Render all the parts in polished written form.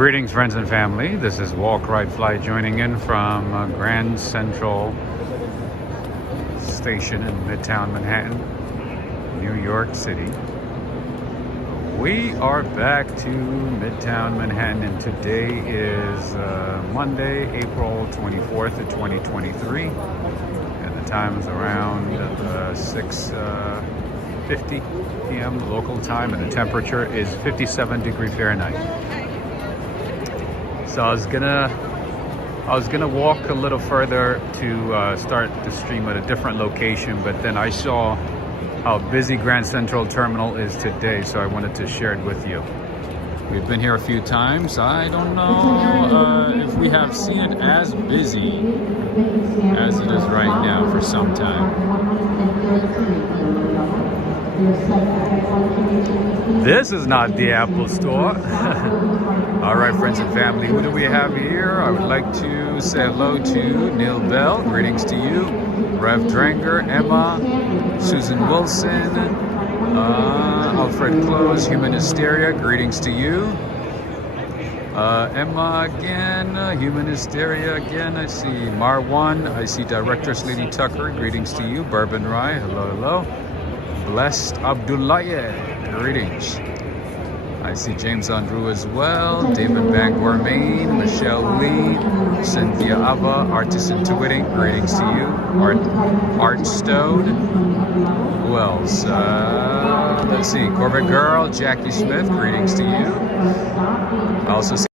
Greetings, friends and family. This is Walk, Ride, Fly joining in from Grand Central Station in Midtown Manhattan, New York City. We are back to Midtown Manhattan, and today is Monday, April 24th of 2023, and the time is around 6:50 p.m. local time, and the temperature is 57 degrees Fahrenheit. So I was gonna walk a little further to start the stream at a different location, but then I saw how busy Grand Central Terminal is today, so I wanted to share it with you. We've been here a few times. I don't know if we have seen it as busy as it is right now for some time. This is not the Apple Store. All right, friends and family, who do we have here? I would like to say hello to Neil Bell. Greetings to you. Rev Dranger, Emma, Susan Wilson, Alfred Close, Human Hysteria. Greetings to you. Emma again, Human Hysteria again. I see Marwan. I see Directress Lady Tucker. Greetings to you. Bourbon Rye. Hello, hello. Blessed Abdullah. Greetings. I see James Andrew as well, David Bangor Maine, Michelle Lee, Cynthia Ava, Artisan Twitting, greetings to you. Art Stone. Who else? Let's see, Corbett Girl, Jackie Smith, greetings to you. I also see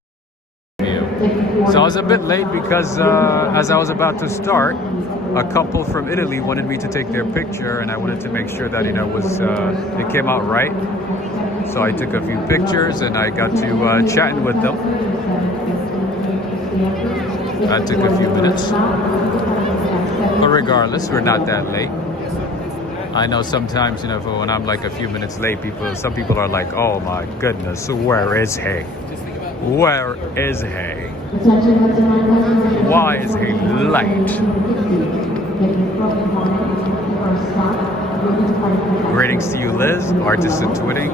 you. So I was a bit late because as I was about to start, a couple from Italy wanted me to take their picture, and I wanted to make sure that it came out right. So I took a few pictures and I got to chatting with them. That took a few minutes. But regardless, we're not that late. I know sometimes, when I'm like a few minutes late, some people are like, oh my goodness, where is he? Where is he? Why is he late? Greetings to you, Liz, Artisan Twitting.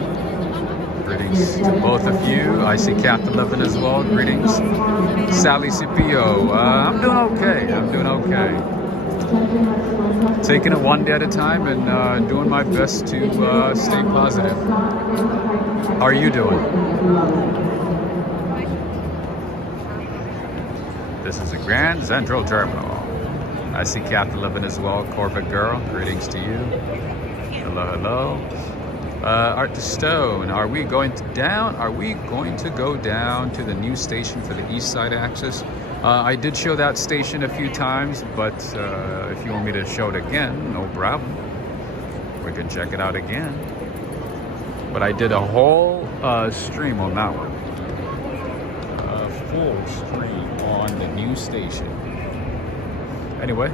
Greetings to both of you. I see Captain Levin as well. Greetings. Sally Cipio. I'm doing okay. Taking it one day at a time and doing my best to stay positive. How are you doing? This is the Grand Central Terminal. I see Captain Levin as well. Corbett Girl. Greetings to you. Hello, hello. Art to Stone, are we going to go down to the new station for the East Side access? I did show that station a few times, but if you want me to show it again, no problem. We can check it out again. But I did a whole stream on that one. A full stream on the new station. Anyway.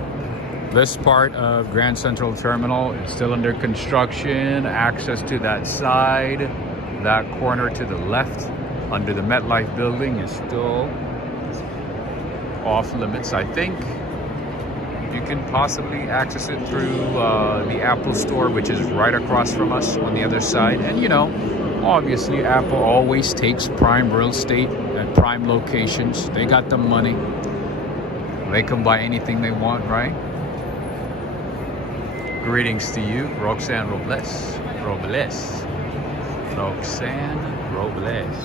This part of Grand Central Terminal is still under construction. Access to that side, that corner to the left, under the MetLife building is still off limits. I think you can possibly access it through the Apple Store, which is right across from us on the other side. And obviously Apple always takes prime real estate at prime locations. They got the money. They can buy anything they want, right? Greetings to you, Roxanne Robles. Roxanne Robles.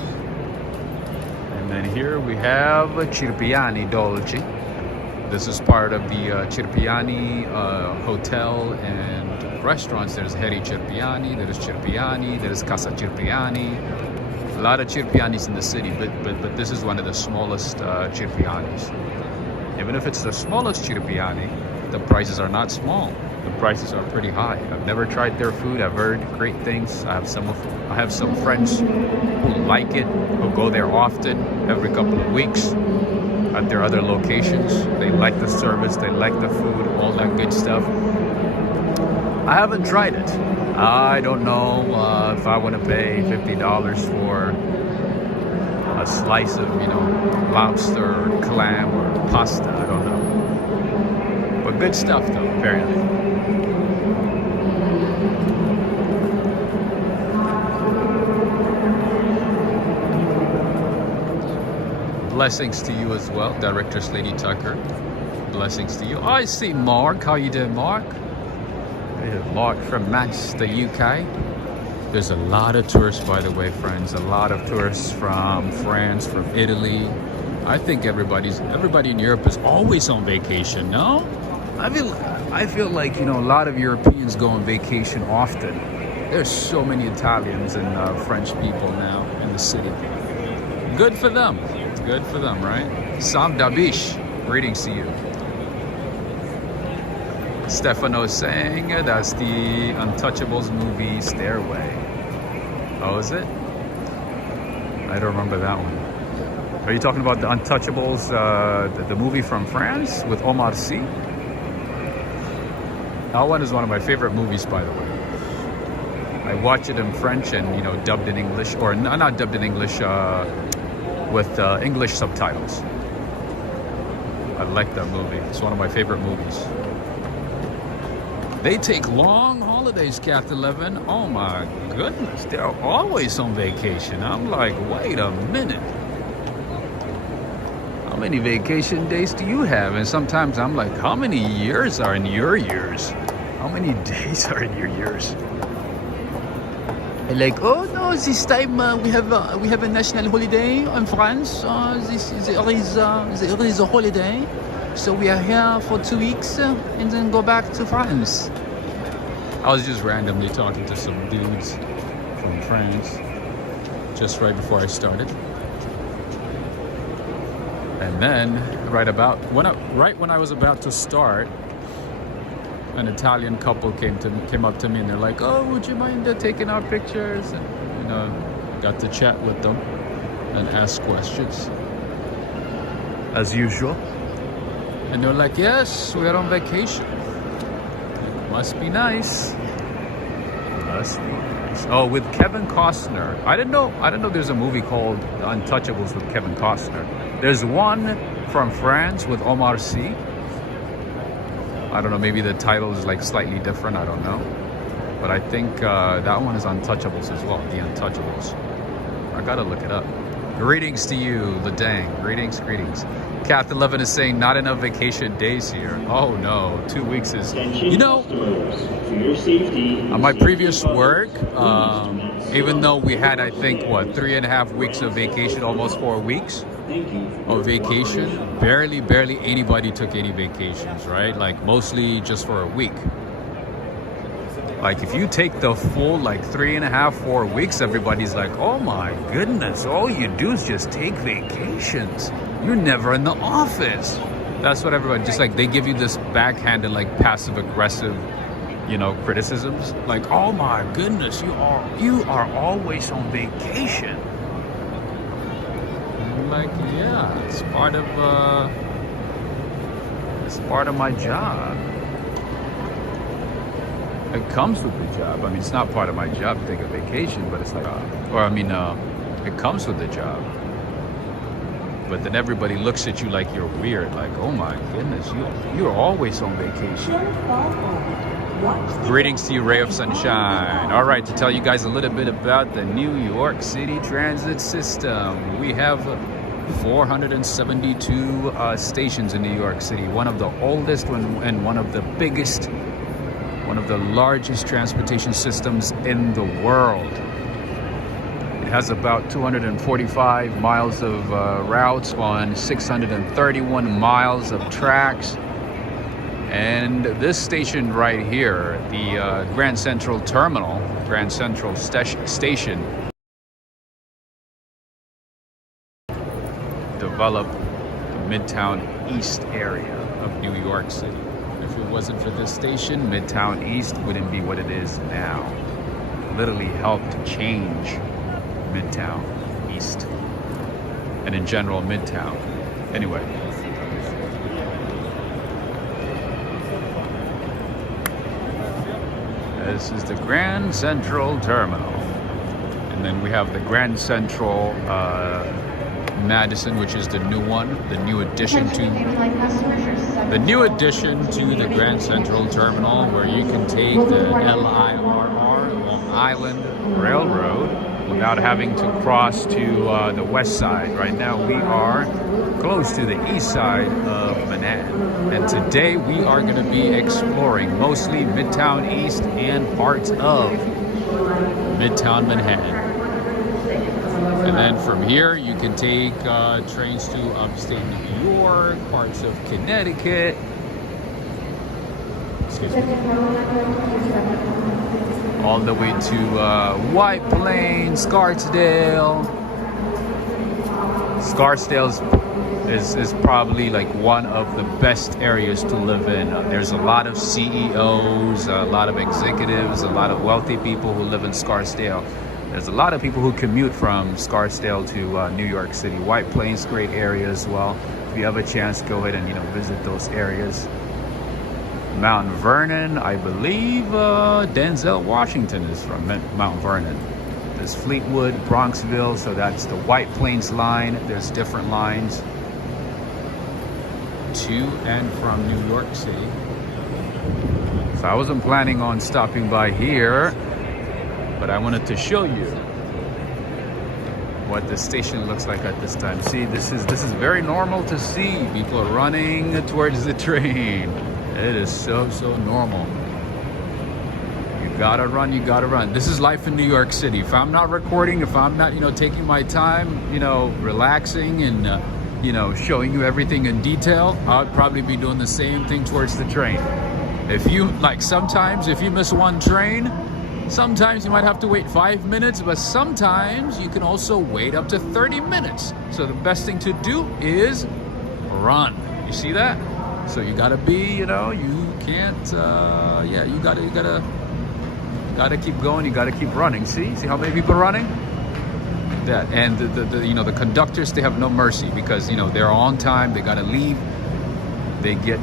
And then here we have Cirpiani Dolce. This is part of the Cirpiani hotel and restaurants. There's Heri Cirpiani, there's Cirpiani, there's Casa Cirpiani. A lot of Cirpianis in the city, but this is one of the smallest Cirpianis. Even if it's the smallest Cirpiani, the prices are not small. The prices are pretty high. I've never tried their food. I've heard great things. I have some friends who like it, who go there often, every couple of weeks at their other locations. They like the service, they like the food, all that good stuff. I haven't tried it. I don't know if I want to pay $50 for a slice of, lobster or clam or pasta. I don't know. But good stuff though, apparently. Blessings to you as well, Directress Lady Tucker. Blessings to you. Oh, I see Mark. How you doing, Mark? Mark from Manchester, UK. There's a lot of tourists, by the way, friends. A lot of tourists from France, from Italy. I think everybody in Europe is always on vacation. No, I feel like, you know, a lot of Europeans go on vacation often. There's so many Italians and French people now in the city. Good for them. Good for them, right? Sam Dabish, greetings to you. Stefano saying that's the Untouchables movie Stairway. Oh, is it? I don't remember that one. Are you talking about the Untouchables, the movie from France with Omar Sy? That one is one of my favorite movies, by the way. I watch it in French and, you know, dubbed in English, or not dubbed in English, with English subtitles. I like that movie. It's one of my favorite movies. They take long holidays, Cat 11. Oh my goodness, they're always on vacation. I'm like, wait a minute. How many vacation days do you have? And sometimes I'm like, how many years are in your years? How many days are in your years? Like, oh no, this time we have a national holiday in France. There is a holiday, so we are here for 2 weeks and then go back to France. I was just randomly talking to some dudes from France just right before I started, and then right when I was about to start, an Italian couple came up to me and they're like, "Oh, would you mind taking our pictures?" And, you know, got to chat with them and ask questions as usual. And they're like, "Yes, we're on vacation. Must be nice. Must be nice." Oh, with Kevin Costner. I didn't know there's a movie called The Untouchables with Kevin Costner. There's one from France with Omar Sy. I don't know, maybe the title is like slightly different, I don't know. But I think that one is Untouchables as well, The Untouchables. I gotta look it up. Greetings to you, Ladang. Greetings. Kath 11 is saying not enough vacation days here. Oh no, 2 weeks is, you know, on my previous work, even though we had, I think, 3.5 weeks of vacation, almost 4 weeks of vacation, barely anybody took any vacations, right? Like mostly just for a week. Like if you take the full 3.5, 4 weeks, everybody's like, oh my goodness, all you do is just take vacations. You're never in the office. That's what everybody, just like they give you this backhanded, passive aggressive, you know, criticisms. Like, oh my goodness, you are always on vacation. Like, yeah, it's part of my job. It comes with the job. I mean, it's not part of my job to take a vacation, but it's like, it comes with the job. But then everybody looks at you like you're weird. Like, oh my goodness, you're always on vacation. Greetings to you, Ray of Sunshine. All right, to tell you guys a little bit about the New York City transit system. We have 472 stations in New York City. One of the oldest and one of the biggest, one of the largest transportation systems in the world. It has about 245 miles of routes on 631 miles of tracks. And this station right here, the Grand Central Terminal, Grand Central Station, developed the Midtown East area of New York City. If it wasn't for this station, Midtown East wouldn't be what it is now. Literally helped change Midtown East, and in general Midtown. Anyway, this is the Grand Central Terminal, and then we have the Grand Central Madison, which is the new one, the new addition to the Grand Central Terminal, where you can take the LIRR, Long Island Railroad, without having to cross to the west side. Right now we are close to the east side of Manhattan. And today we are going to be exploring mostly Midtown East and parts of Midtown Manhattan. And then from here you can take trains to upstate New York, parts of Connecticut. Excuse me. All the way to White Plains, Scarsdale. Scarsdale is probably like one of the best areas to live in. There's a lot of CEOs, a lot of executives, a lot of wealthy people who live in Scarsdale. There's a lot of people who commute from Scarsdale to New York City. White Plains, great area as well. If you have a chance, go ahead and visit those areas. Mount Vernon, I believe Denzel Washington is from Mount Vernon. There's Fleetwood, Bronxville, so that's the White Plains line. There's different lines to and from New York City. So I wasn't planning on stopping by here, but I wanted to show you what the station looks like at this time. See, this is very normal to see people running towards the train. It is so normal. You gotta run, you gotta run. This is life in New York City. If I'm not recording, if I'm not, taking my time, relaxing and, showing you everything in detail, I'd probably be doing the same thing towards the train. If you, sometimes if you miss one train, sometimes you might have to wait 5 minutes, but sometimes you can also wait up to 30 minutes. So the best thing to do is run. You see that? So you gotta be, you can't, you gotta keep going. You gotta keep running. See how many people are running? That and the conductors, they have no mercy because they're on time. They gotta leave. They get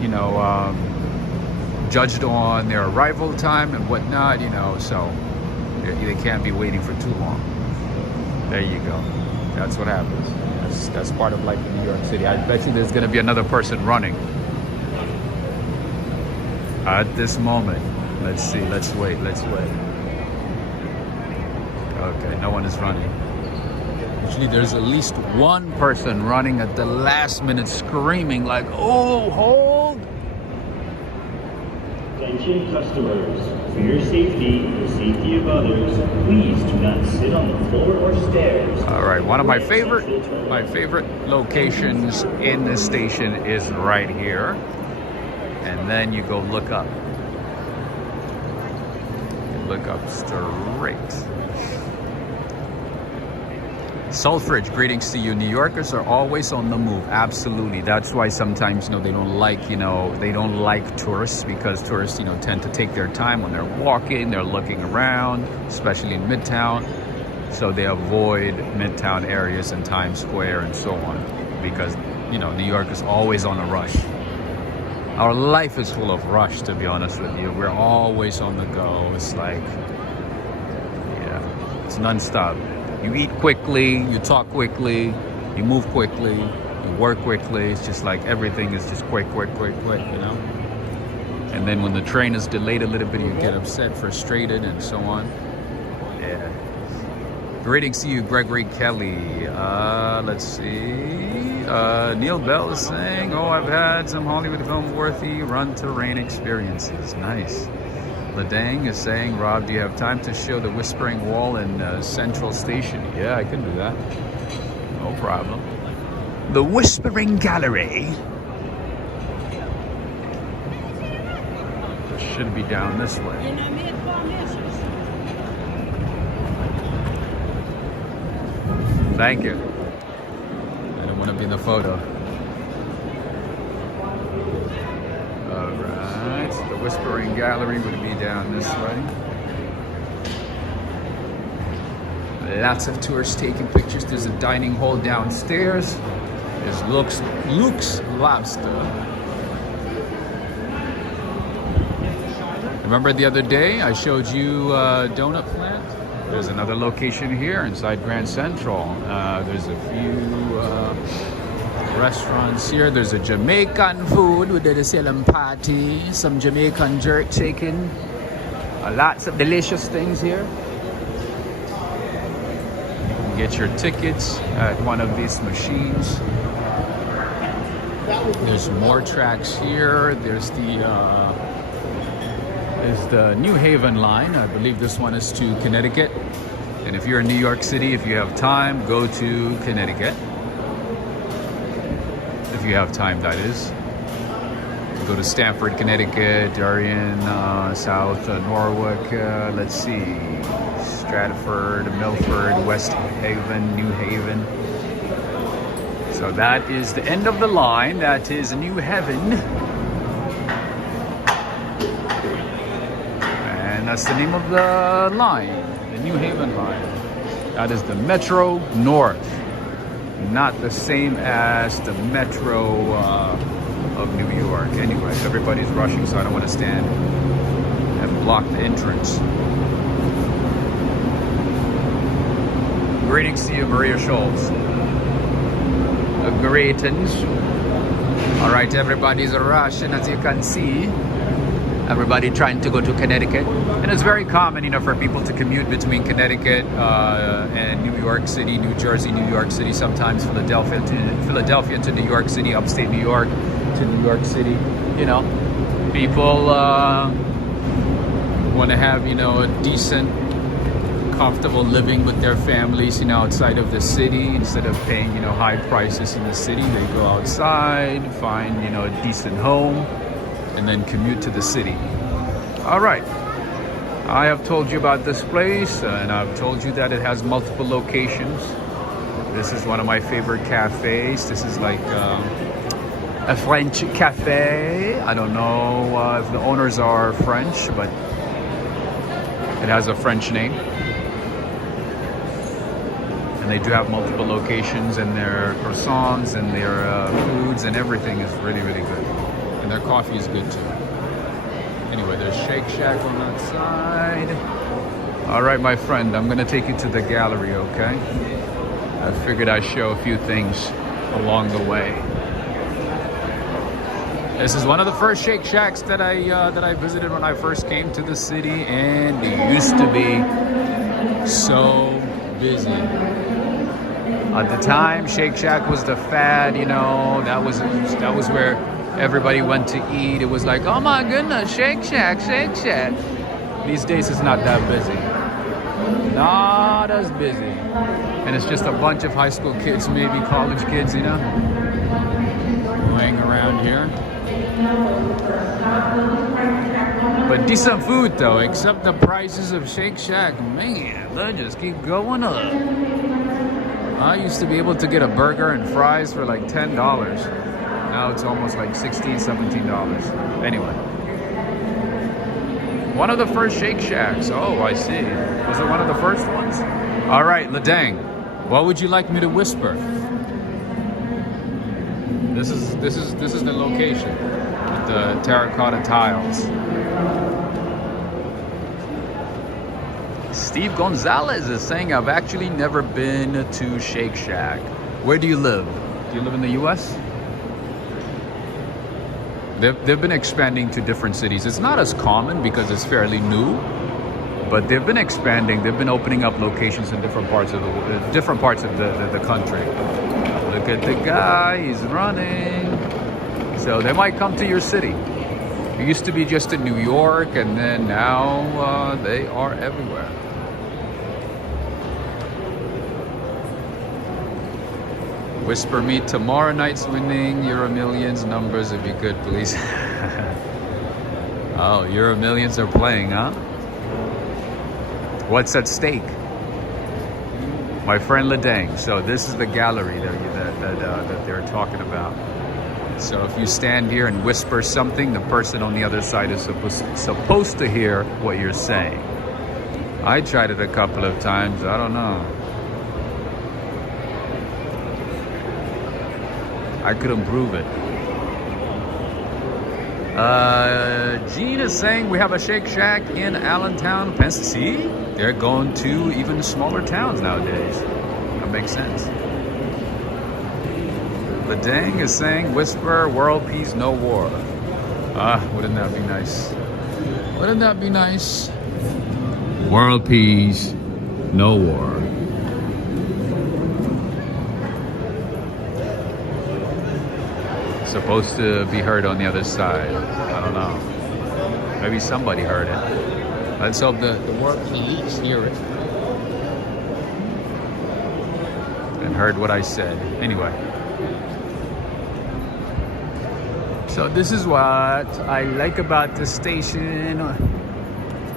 judged on their arrival time and whatnot. So they can't be waiting for too long. There you go. That's what happens. That's part of life in New York City. I bet you there's gonna be another person running at this moment. Let's see. Let's wait. Okay, no one is running. Usually there's at least one person running at the last minute screaming like, oh, hold. Attention customers, for your safety and the safety of others, please do not sit on the floor or stairs. All right, one of my favorite locations in this station is right here. And then you go look up. You look up straight. Selfridge, greetings to you. New Yorkers are always on the move. Absolutely. That's why sometimes they don't like tourists, because tourists tend to take their time when they're walking, they're looking around, especially in Midtown. So they avoid Midtown areas and Times Square and so on, because New York is always on a rush. Our life is full of rush, to be honest with you. We're always on the go. It's like, it's nonstop. You eat quickly, you talk quickly, you move quickly, you work quickly. It's just like everything is just quick. And then when the train is delayed a little bit, you get upset, frustrated, and so on. Yeah. Greetings to you, Gregory Kelly. Let's see. Neil Bell is saying, I've had some Hollywood film-worthy run-to-rain experiences. Nice. Ladang is saying, Rob, do you have time to show the Whispering Wall in Central Station? Yeah, I can do that. No problem. The Whispering Gallery. It should be down this way. Thank you. I don't want to be in the photo. All right, so the Whispering Gallery would be down this way. Lots of tourists taking pictures. There's a dining hall downstairs. There's Luke's Lobster. Remember the other day I showed you Donut Plant? There's another location here inside Grand Central. There's a few restaurants here. There's a Jamaican food with the Salem party, some Jamaican jerk chicken. Lots of delicious things here. get your tickets at one of these machines. There's more tracks here. There's the New Haven line. I believe this one is to Connecticut. And if you're in New York City, if you have time, go to Connecticut. If you have time, that is. Go to Stamford, Connecticut, Darien, South Norwalk, let's see, Stratford, Milford, West Haven, New Haven. So that is the end of the line. That is New Haven. And that's the name of the line, the New Haven line. That is the Metro North. Not the same as the Metro of New York. Anyway, everybody's rushing, so I don't want to stand and block the entrance. Greetings to you, Maria Schultz. Greetings. All right, everybody's rushing, as you can see. Everybody trying to go to Connecticut. And it's very common, you know, for people to commute between Connecticut and New York City, New Jersey, New York City, sometimes Philadelphia to New York City, upstate New York to New York City. You know, people want to have, you know, a decent, comfortable living with their families, you know, outside of the city. Instead of paying, you know, high prices in the city, they go outside, find, you know, a decent home, and then commute to the city. All right, I have told you about this place, and I've told you that it has multiple locations. This is one of my favorite cafes. This is like a French cafe. I don't know if the owners are French, but it has a French name. And they do have multiple locations, and their croissants and their foods and everything is really, really good. And their coffee is good too. Anyway, there's Shake Shack on that side. All right, my friend, I'm gonna take you to the gallery, okay? I figured I'd show a few things along the way. This is one of the first Shake Shacks that I visited when I first came to the city, and it used to be so busy. At the time, Shake Shack was the fad, you know. That was where everybody went to eat. It was like, oh my goodness, Shake Shack, Shake Shack. These days it's not that busy. Not as busy. And it's just a bunch of high school kids, maybe college kids, you know, laying around here. But decent food though, except the prices of Shake Shack, man, they just keep going up. I used to be able to get a burger and fries for like $10. Now it's almost like $16, $17. Anyway. One of the first Shake Shacks. Oh, I see. Was it one of the first ones? All right, Ladang. What would you like me to whisper? This is the location with the terracotta tiles. Steve Gonzalez is saying, I've actually never been to Shake Shack. Where do you live? Do you live in the US? They've been expanding to different cities. It's not as common because it's fairly new, but they've been expanding. They've been opening up locations in different parts of the country. Look at the guy, he's running. So they might come to your city. It used to be just in New York, and then now they are everywhere. Whisper me tomorrow night's winning Euro Millions numbers if you could, please. Oh, Euro Millions are playing, huh? What's at stake? My friend Ladang. So this is the gallery that they're talking about. So if you stand here and whisper something, the person on the other side is supposed to hear what you're saying. I tried it a couple of times. I don't know. I could improve it. Gene is saying we have a Shake Shack in Allentown, Pennsylvania. See? They're going to even smaller towns nowadays. That makes sense. Ladang is saying, whisper, world peace, no war. Wouldn't that be nice? Wouldn't that be nice? World peace, no war. Supposed to be heard on the other side. I don't know. Maybe somebody heard it. Let's hope the work elites hear it and heard what I said. Anyway. So this is what I like about the station.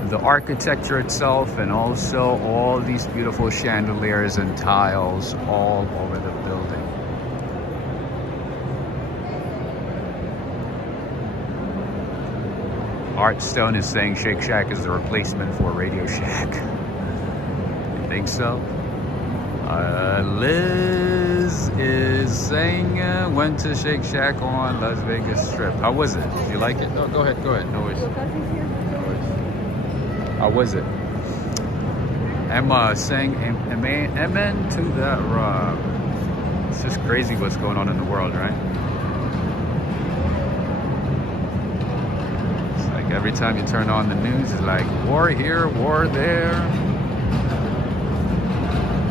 The architecture itself, and also all these beautiful chandeliers and tiles all over the building. Art Stone is saying Shake Shack is the replacement for Radio Shack. You think so? Liz is saying went to Shake Shack on Las Vegas Strip. How was it? Did you like it? Oh, go ahead. No worries. How was it? Emma saying amen to that, Rob. It's just crazy what's going on in the world, right? It's like every time you turn on the news, it's like war here, war there.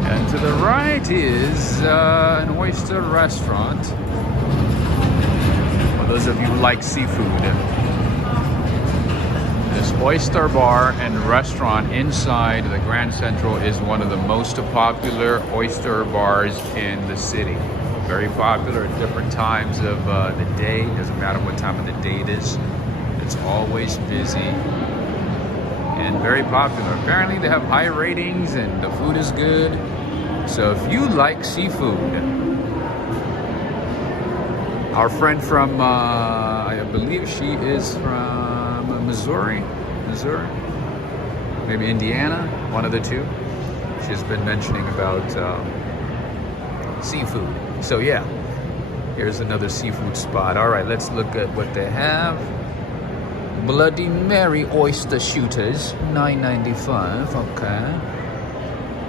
And to the right is an Oyster restaurant. For those of you who like seafood. This Oyster bar and restaurant inside the Grand Central is one of the most popular oyster bars in the city. Very popular at different times of the day. Doesn't matter what time of the day it is. It's always busy and very popular. Apparently they have high ratings and the food is good. So if you like seafood, our friend from, I believe she is from Missouri, maybe Indiana, one of the two. She's been mentioning about seafood. So yeah, here's another seafood spot. All right, let's look at what they have. Bloody Mary oyster shooters, $9.95. Okay.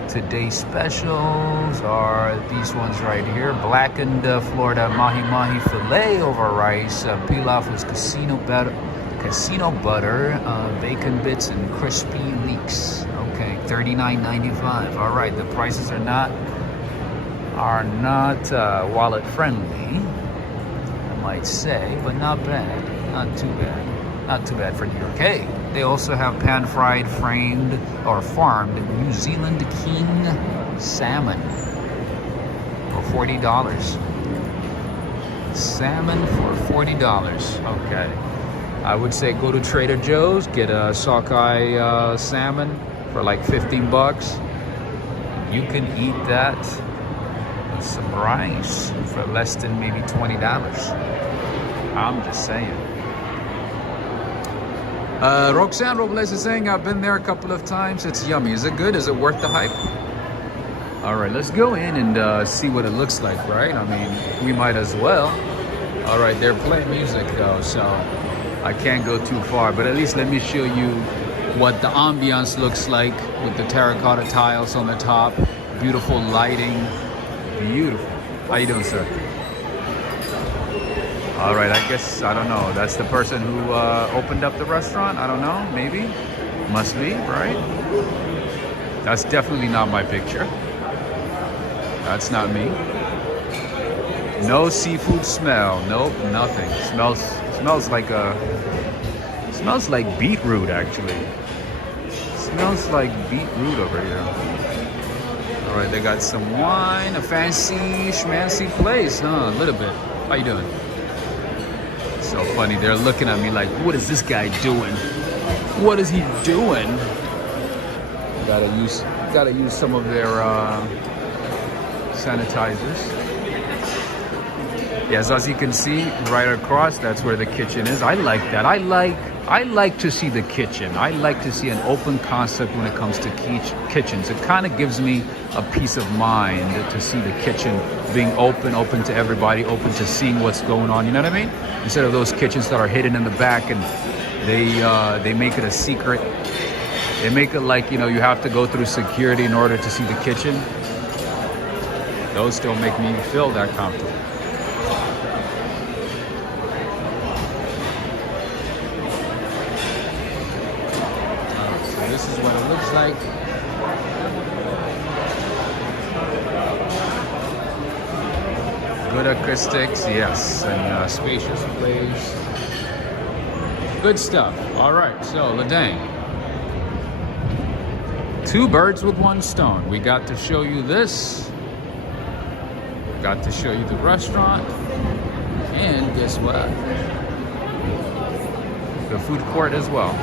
Today's specials are these ones right here. Blackened Florida mahi-mahi filet over rice. Pilaf with casino butter, bacon bits, and crispy leeks. Okay, $39.95. All right, the prices are not wallet friendly, I might say, but not bad. Not too bad. Not too bad for New York. Hey, they also have pan-fried, framed, or farmed New Zealand king salmon for $40. Salmon for $40. Okay. I would say go to Trader Joe's, get a sockeye salmon for like 15 bucks. You can eat that with some rice for less than maybe $20. I'm just saying. Roxanne Robles is saying, I've been there a couple of times. It's yummy. Is it good? Is it worth the hype? All right, let's go in and see what it looks like, right? I mean, we might as well. All right, they're playing music though, so I can't go too far, but at least let me show you what the ambiance looks like with the terracotta tiles on the top. Beautiful lighting. Beautiful. How you doing, sir? All right, I guess, I don't know. That's the person who opened up the restaurant? I don't know, maybe? Must be, right? That's definitely not my picture. That's not me. No seafood smell. Nope, nothing. Smells like beetroot, actually. Smells like beetroot over here. All right, they got some wine, a fancy schmancy place, huh? A little bit. How you doing? So funny, they're looking at me like, what is this guy doing? What is he doing? Gotta use some of their sanitizers. Yes, as you can see, right across, that's where the kitchen is. I like that. I like to see the kitchen. I like to see an open concept when it comes to kitchens. It kind of gives me a peace of mind to see the kitchen being open to everybody, open to seeing what's going on. You know what I mean? Instead of those kitchens that are hidden in the back and they make it a secret. They make it like, you know, you have to go through security in order to see the kitchen. Those don't make me feel that comfortable. This is what it looks like. acoustics, yes, and spacious place. Good stuff. All right, so Ladang. 2 birds with 1 stone. We got to show you this. Got to show you the restaurant. And guess what? The food court as well.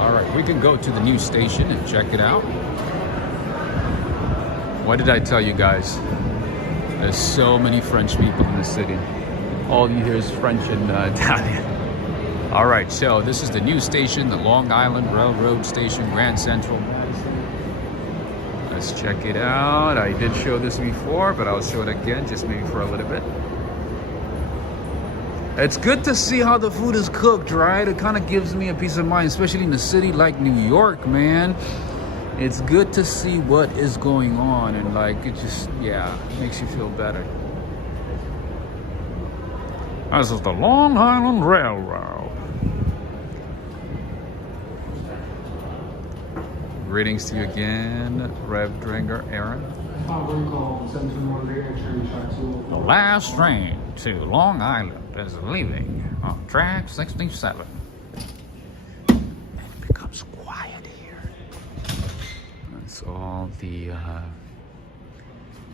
All right, we can go to the new station and check it out. What did I tell you guys? There's so many French people in the city. All you hear is French and Italian. All right, so this is the new station, the Long Island Railroad Station, Grand Central, Madison. Let's check it out. I did show this before, but I'll show it again, just maybe for a little bit. It's good to see how the food is cooked, right? It kind of gives me a peace of mind, especially in a city like New York, man. It's good to see what is going on, and like, it just, yeah, makes you feel better. This is the Long Island Railroad. Greetings to you again, Rev Dringer Aaron. The last train to Long Island is leaving on track 67. And it becomes quiet here. That's all the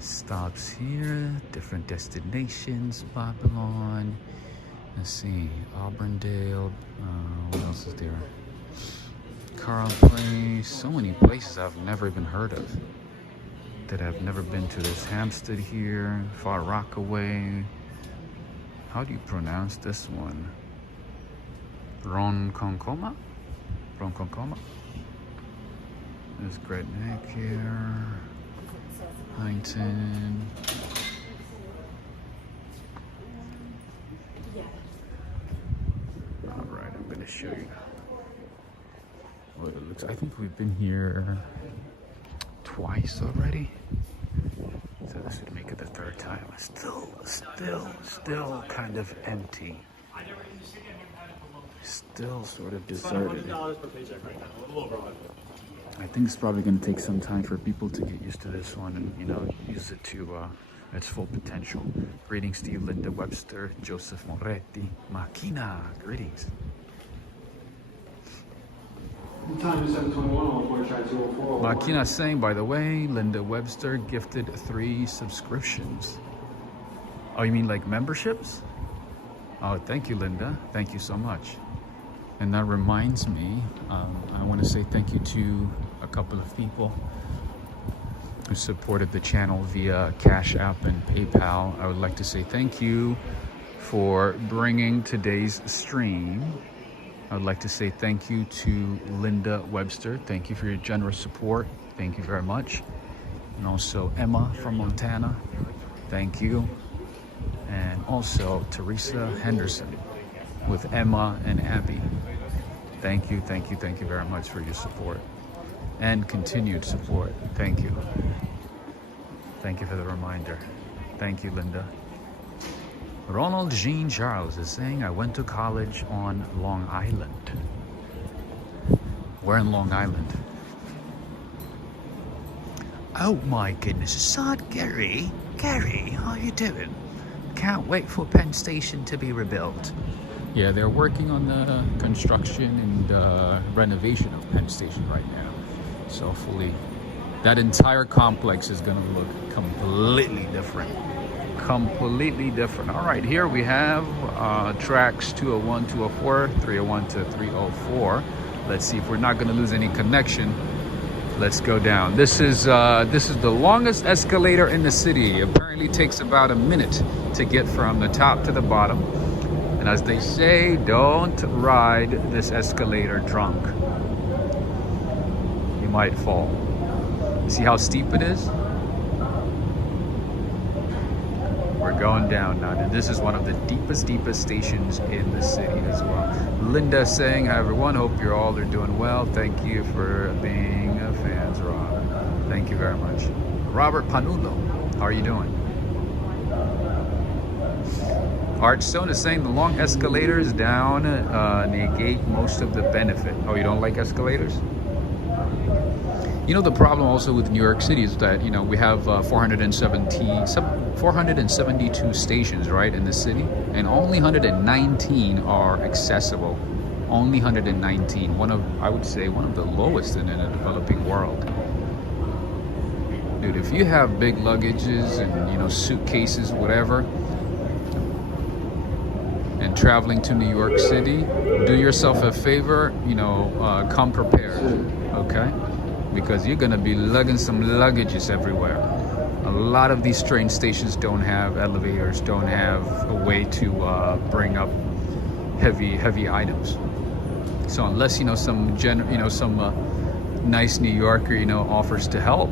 stops here, different destinations, Babylon. Let's see, Auburndale, what else is there? Carl Place, so many places I've never even heard of that I've never been to. There's Hampstead here, Far Rockaway. How do you pronounce this one? Ronkonkoma? Ronkonkoma? There's Great Neck here, Huntington. All right, I'm gonna show you what it looks. I think we've been here twice already, so this would make it the 3rd time. Still kind of empty. Still sort of deserted. I think it's probably going to take some time for people to get used to this one and, you know, use it to its full potential. Greetings to you, Linda Webster, Joseph Moretti, Makina. Greetings. Makina saying, by the way, Linda Webster gifted 3 subscriptions. Oh, you mean like memberships? Oh, thank you, Linda. Thank you so much. And that reminds me, I want to say thank you to a couple of people who supported the channel via Cash App and PayPal. I would like to say thank you for bringing today's stream. I would like to say thank you to Linda Webster. Thank you for your generous support. Thank you very much. And also Emma from Montana. Thank you. And also Teresa Henderson with Emma and Abby. Thank you very much for your support and continued support. Thank you. Thank you for the reminder. Thank you, Linda. Ronald Jean Charles is saying, I went to college on Long Island. Where in Long Island? Oh my goodness, son, Gary, how you doing? Can't wait for Penn Station to be rebuilt. Yeah, they're working on the construction and renovation of Penn Station right now. So hopefully that entire complex is gonna look completely different. Completely different. All right, here we have tracks 201, 204, 301 to 304. Let's see if we're not gonna lose any connection. Let's go down. This is the longest escalator in the city. Apparently takes about a minute to get from the top to the bottom. And as they say, don't ride this escalator drunk. You might fall. See how steep it is? We're going down now. And this is one of the deepest stations in the city as well. Linda saying, hi everyone, hope you all are doing well. Thank you for being fans, Rob. Thank you very much. Robert Panulo, how are you doing? Art Stone is saying the long escalators down negate most of the benefit. Oh, you don't like escalators? You know, the problem also with New York City is that, you know, we have 472 stations, right, in the city, and only 119 are accessible. Only 119. I would say one of the lowest in a developing world. Dude, if you have big luggages and, you know, suitcases, whatever, and traveling to New York City, do yourself a favor, you know, come prepared, okay? Because you're gonna be lugging some luggages everywhere. A lot of these train stations don't have elevators, don't have a way to bring up heavy items. So unless, you know, some nice New Yorker, you know, offers to help,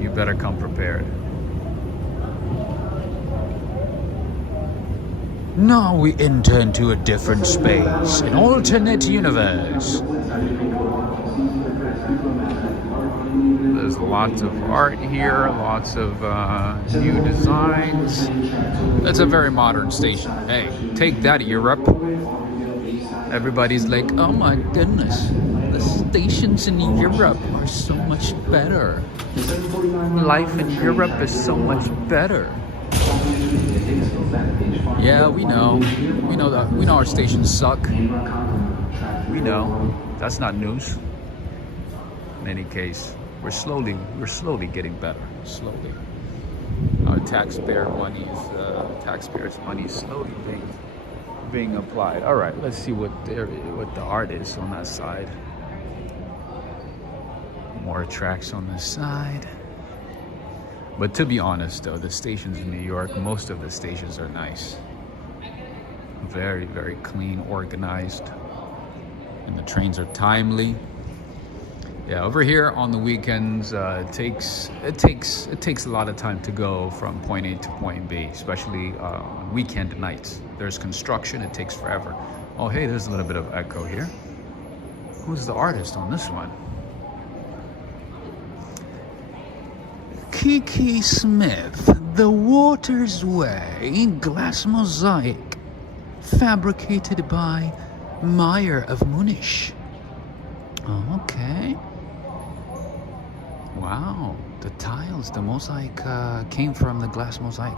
you better come prepared. Now we enter into a different space, an alternate universe. There's lots of art here, lots of new designs. It's a very modern station. Hey, take that, Europe. Everybody's like, oh my goodness, the stations in Europe are so much better. Life in Europe is so much better. Yeah, we know. We know our stations suck. We know. That's not news. In any case, we're slowly getting better. Slowly. Our taxpayers' money is slowly being applied. All right, let's see what the art is on that side. More tracks on this side. But to be honest, though, the stations in New York, most of the stations are nice. Very, very clean, organized. And the trains are timely. Yeah, over here on the weekends, it takes a lot of time to go from point A to point B, especially on weekend nights. There's construction, it takes forever. Oh, hey, there's a little bit of echo here. Who's the artist on this one? Kiki Smith, The Water's Way, glass mosaic, fabricated by Meyer of Munich. Oh, okay. Wow, the tiles, the mosaic came from the glass mosaic.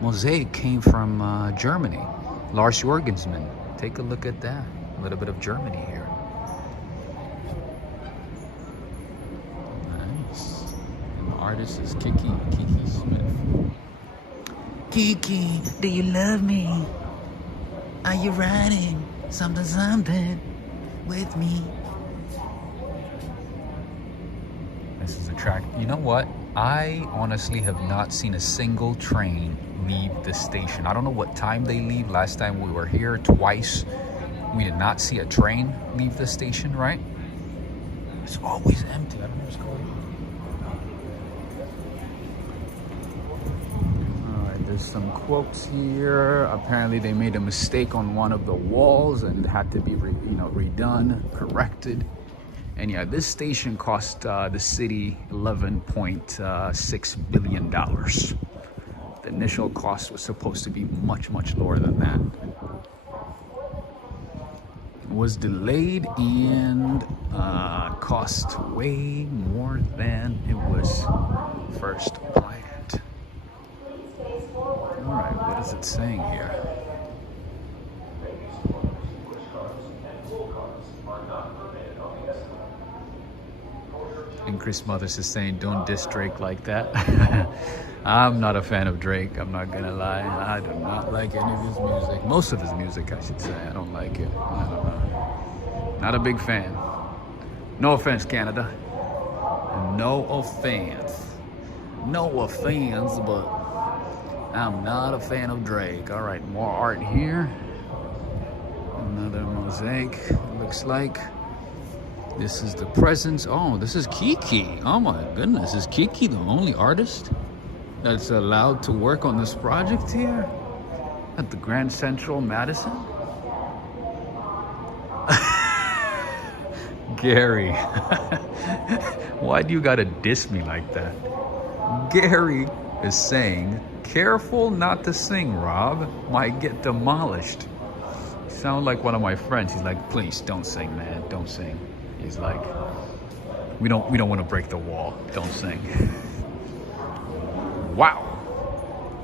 Mosaic came from Germany. Lars Jorgensmann. Take a look at that. A little bit of Germany here. Nice. And the artist is Kiki Smith. Kiki, do you love me? Are you riding something with me? This is a track. You know what? I honestly have not seen a single train leave the station. I don't know what time they leave. Last time we were here twice, we did not see a train leave the station, right? It's always empty. I don't know what's going on. All right, there's some quotes here. Apparently they made a mistake on one of the walls and had to be redone, corrected. And yeah, this station cost the city $11.6 billion. The initial cost was supposed to be much lower than that. It was delayed and cost way more than it was first planned. All right, what is it saying here? And Chris Mothers is saying, don't diss Drake like that. I'm not a fan of Drake, I'm not gonna lie. I do not like any of his music. Most of his music, I should say. I don't like it. I don't know. Not a big fan. No offense, Canada. No offense. No offense, but I'm not a fan of Drake. All right, more art here. Another mosaic, it looks like. This is the presence. Oh, this is Kiki. Oh my goodness, is Kiki the only artist that's allowed to work on this project here at the Grand Central Madison? Gary, why do you gotta diss me like that? Gary is saying, careful not to sing, Rob. Might get demolished. You sound like one of my friends. He's like, please don't sing, man, don't sing. He's like, we don't want to break the wall. Don't sing. Wow.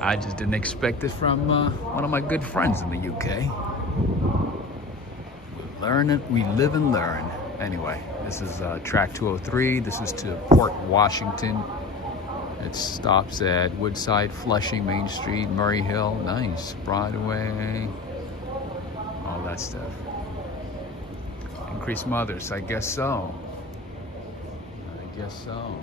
I just didn't expect it from one of my good friends in the UK. We live and learn. Anyway, this is track 203. This is to Port Washington. It stops at Woodside, Flushing, Main Street, Murray Hill. Nice. Broadway. All that stuff. Increase mothers. I guess so. I guess so.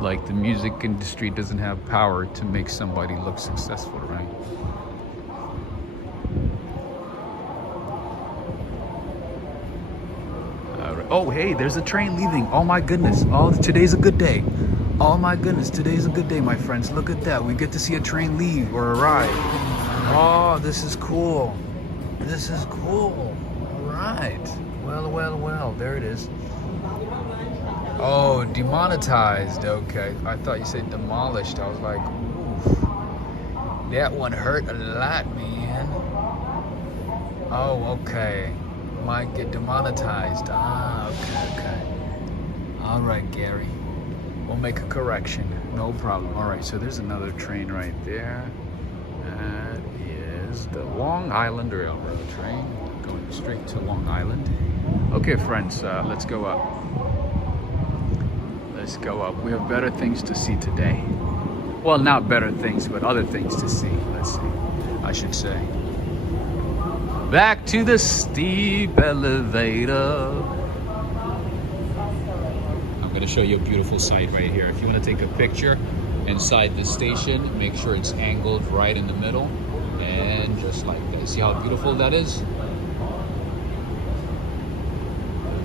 Like the music industry doesn't have power to make somebody look successful, right? Oh, hey, there's a train leaving. Oh my goodness. Oh, today's a good day. Oh my goodness, today's a good day, my friends. Look at that. We get to see a train leave or arrive. Oh, this is cool. This is cool. All right. Well, there it is. Oh, demonetized. Okay. I thought you said demolished. I was like, ooh. That one hurt a lot, man. Oh, okay. Might get demonetized. Ah, okay. All right, Gary. We'll make a correction. No problem. All right, so there's another train right there. That is the Long Island Railroad train going straight to Long Island. Okay, friends, let's go up. Let's go up. We have better things to see today. Well, not better things, but other things to see. Let's see, I should say. Back to the steep elevator. I'm going to show you a beautiful sight right here. If you want to take a picture inside the station, make sure it's angled right in the middle. And just like that. See how beautiful that is?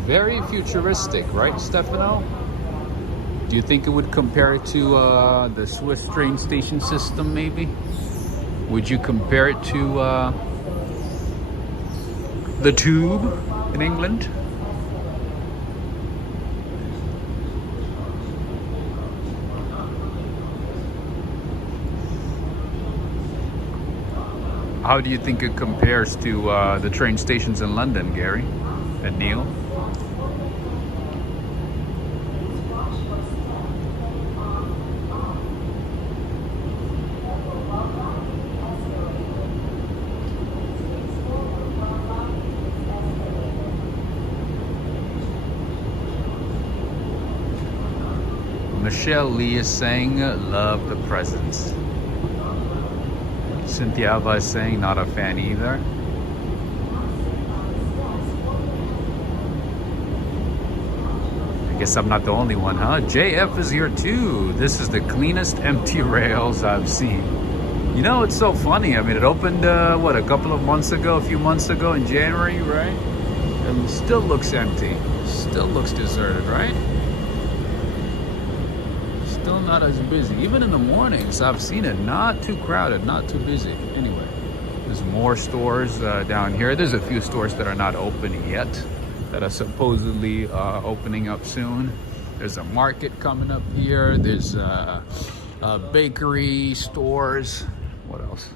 Very futuristic, right, Stefano? Do you think it would compare it to the Swiss train station system, maybe? Would you compare it to the Tube in England? How do you think it compares to the train stations in London, Gary and Neil? Michelle Lee is saying, love the presence. Cynthia Alba is saying, not a fan either. I guess I'm not the only one, huh? JF is here too. This is the cleanest empty rails I've seen. You know, it's so funny. I mean, it opened, what, a few months ago in January, right? And still looks empty. Still looks deserted, right? Still not as busy. Even in the mornings, I've seen it not too crowded, not too busy. Anyway, there's more stores down here. There's a few stores that are not open yet, that are supposedly opening up soon. There's a market coming up here. There's bakery stores. What else?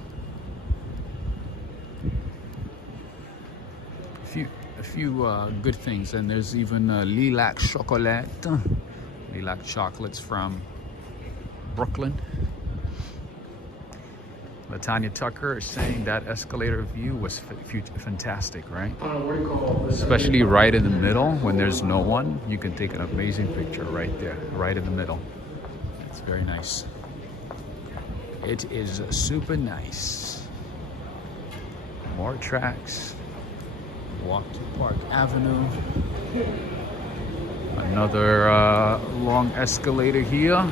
A few good things. And there's even Lilac Chocolat. Lilac chocolates from Brooklyn. Latanya Tucker is saying that escalator view was fantastic, right? Especially right in the middle when there's no one. You can take an amazing picture right there, right in the middle. It's very nice. It is super nice. More tracks. Walk to Park Avenue. Another long escalator here.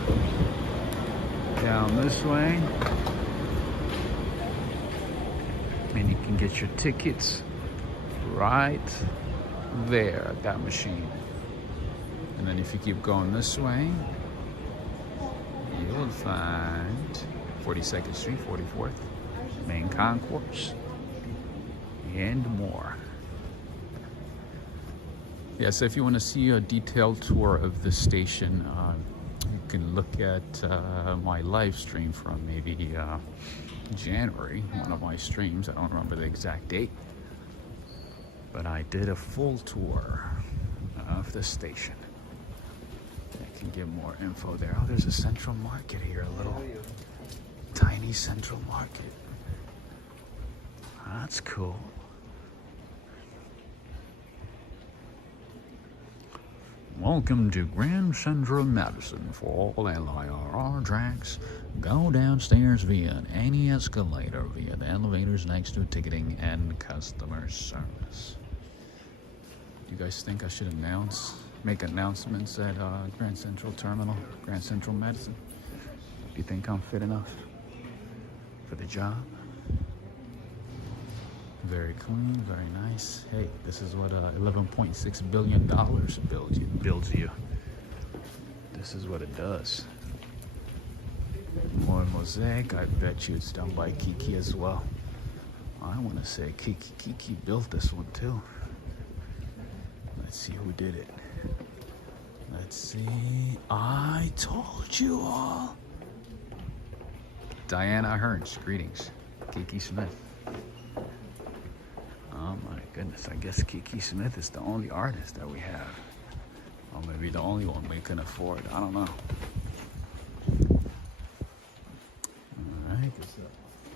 Down this way. And you can get your tickets right there at that machine. And then if you keep going this way, you'll find 42nd Street, 44th, Main Concourse, and more. Yeah, so if you want to see a detailed tour of the station, you can look at my live stream from maybe January, one of my streams. I don't remember the exact date, but I did a full tour of the station. I can get more info there. Oh, there's a central market here, a little tiny central market. That's cool. Welcome to Grand Central Madison. For all LIRR tracks, go downstairs via any escalator via the elevators next to ticketing and customer service. You guys think I should make announcements at Grand Central Terminal, Grand Central Madison? Do you think I'm fit enough for the job? Very clean, very nice. Hey, this is what $11.6 billion builds you. This is what it does. More mosaic. I bet you it's done by Kiki as well. I want to say Kiki built this one too. Let's see who did it. Let's see. I told you all. Diana Hearns, greetings. Kiki Smith. Oh my goodness, I guess Kiki Smith is the only artist that we have. Or maybe the only one we can afford. I don't know. Alright, there's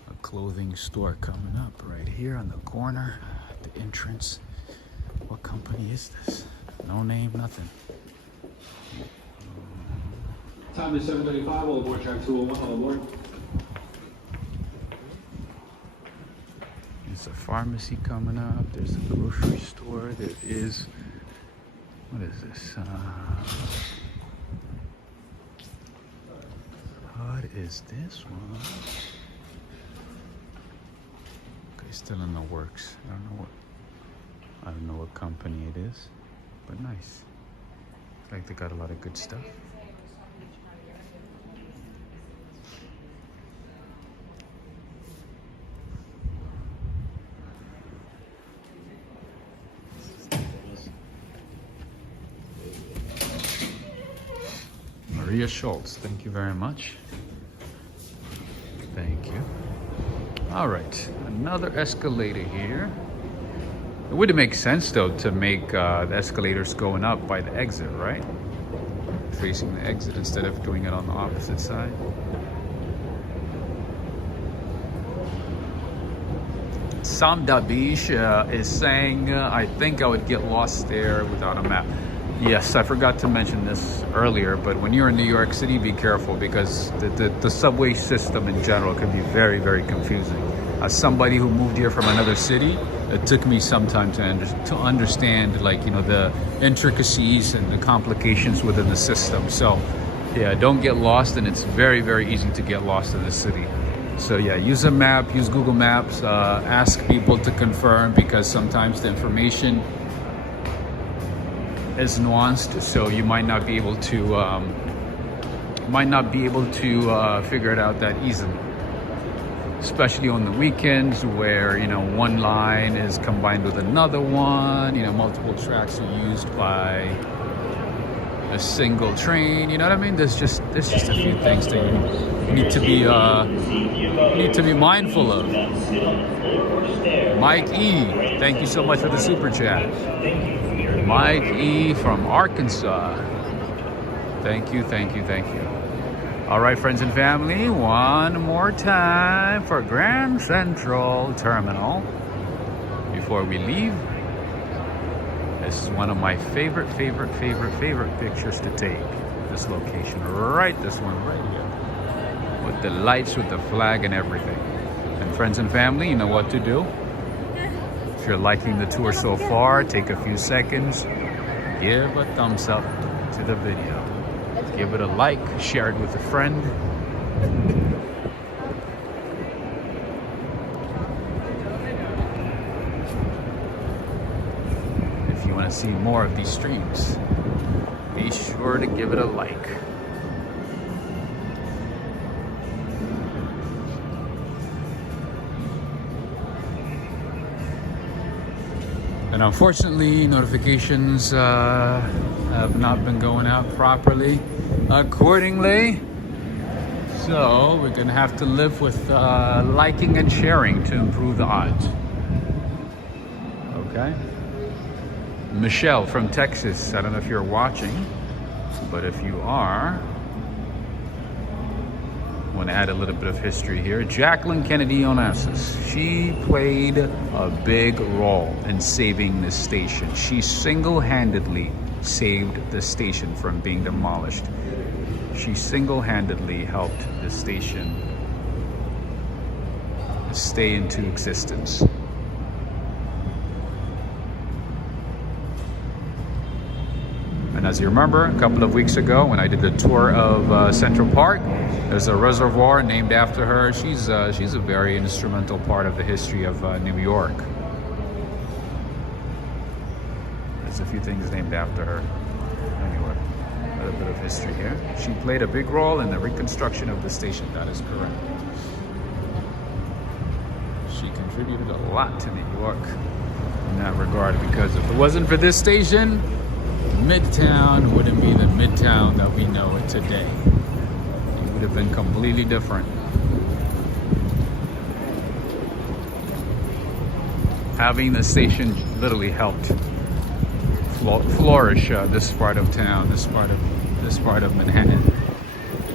a clothing store coming up right here on the corner, at the entrance. What company is this? No name, nothing. Time is 7:35, all aboard track 201, all aboard. There's a pharmacy coming up. There's a grocery store. There is, what is this? What is this one? Okay, still in the works. I don't know what company it is, but nice. Looks like they got a lot of good stuff. Maria Schultz, thank you very much. Thank you. All right, another escalator here. It would make sense though to make the escalators going up by the exit, right? Facing the exit instead of doing it on the opposite side. Sam Dabish is saying, I think I would get lost there without a map. Yes, I forgot to mention this earlier, but when you're in New York City, be careful because the subway system in general can be very, very confusing. As somebody who moved here from another city, it took me some time to understand, like, you know, the intricacies and the complications within the system. So, yeah, don't get lost, and it's very, very easy to get lost in the city. So, yeah, use a map, use Google Maps, ask people to confirm because sometimes the information is nuanced, so you might not be able to figure it out that easily, especially on the weekends where, you know, one line is combined with another one, you know, multiple tracks are used by a single train, you know what I mean? There's just a few things that you need to be mindful of. Mike E, thank you so much for the super chat. Mike E from Arkansas. Thank you, thank you, thank you. All right, friends and family, one more time for Grand Central Terminal before we leave. This is one of my favorite pictures to take. This location, right, this one right here. With the lights, with the flag and everything. And friends and family, you know what to do. If you're liking the tour so far, take a few seconds, give a thumbs up to the video. Give it a like, share it with a friend. If you want to see more of these streams, be sure to give it a like. And unfortunately, notifications have not been going out properly. accordingly. So we're gonna have to live with liking and sharing to improve the odds. Okay. Michelle from Texas. I don't know if you're watching, but if you are, I want to add a little bit of history here. Jacqueline Kennedy Onassis. She played a big role in saving this station. She single-handedly saved the station from being demolished. She single-handedly helped the station stay into existence. And as you remember, a couple of weeks ago when I did the tour of Central Park, there's a reservoir named after her. She's a very instrumental part of the history of New York. There's a few things named after her. Anyway, a little bit of history here. She played a big role in the reconstruction of the station. That is correct. She contributed a lot to New York in that regard, because if it wasn't for this station, Midtown wouldn't be the Midtown that we know it today. It would have been completely different. Having the station literally helped flourish this part of town, this part of Manhattan,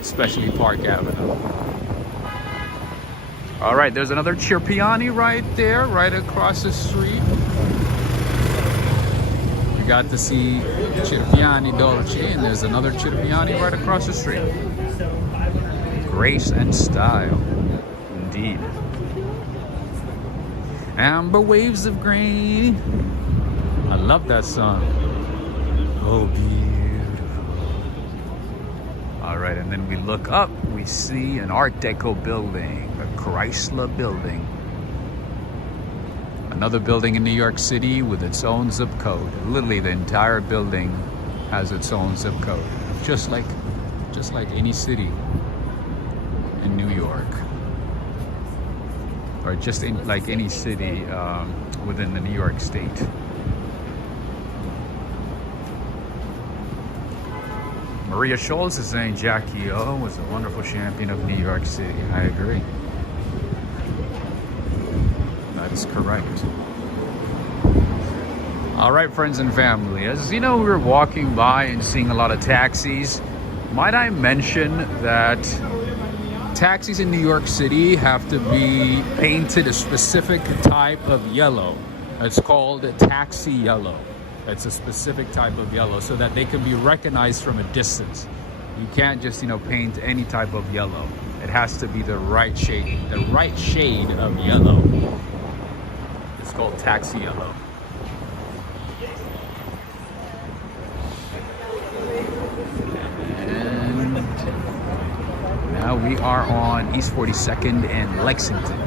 especially Park Avenue. All right, there's another Chirpiani right there, right across the street. We got to see Chirpiani Dolce, and there's another Chirpiani right across the street. Grace and style, indeed. Amber waves of grain. I love that song. Oh, beautiful. All right, and then we look up, we see an Art Deco building, a Chrysler building. Another building in New York City with its own zip code. Literally, the entire building has its own zip code, just like any city in New York, or just like any city within the New York State. Maria Schultz is saying Jackie O was a wonderful champion of New York City. I agree. That is correct. All right, friends and family, as you know, we were walking by and seeing a lot of taxis. Might I mention that taxis in New York City have to be painted a specific type of yellow. It's called a taxi yellow. It's a specific type of yellow so that they can be recognized from a distance. You can't just, paint any type of yellow. It has to be the right shade of yellow. It's called taxi yellow. And now we are on East 42nd and Lexington.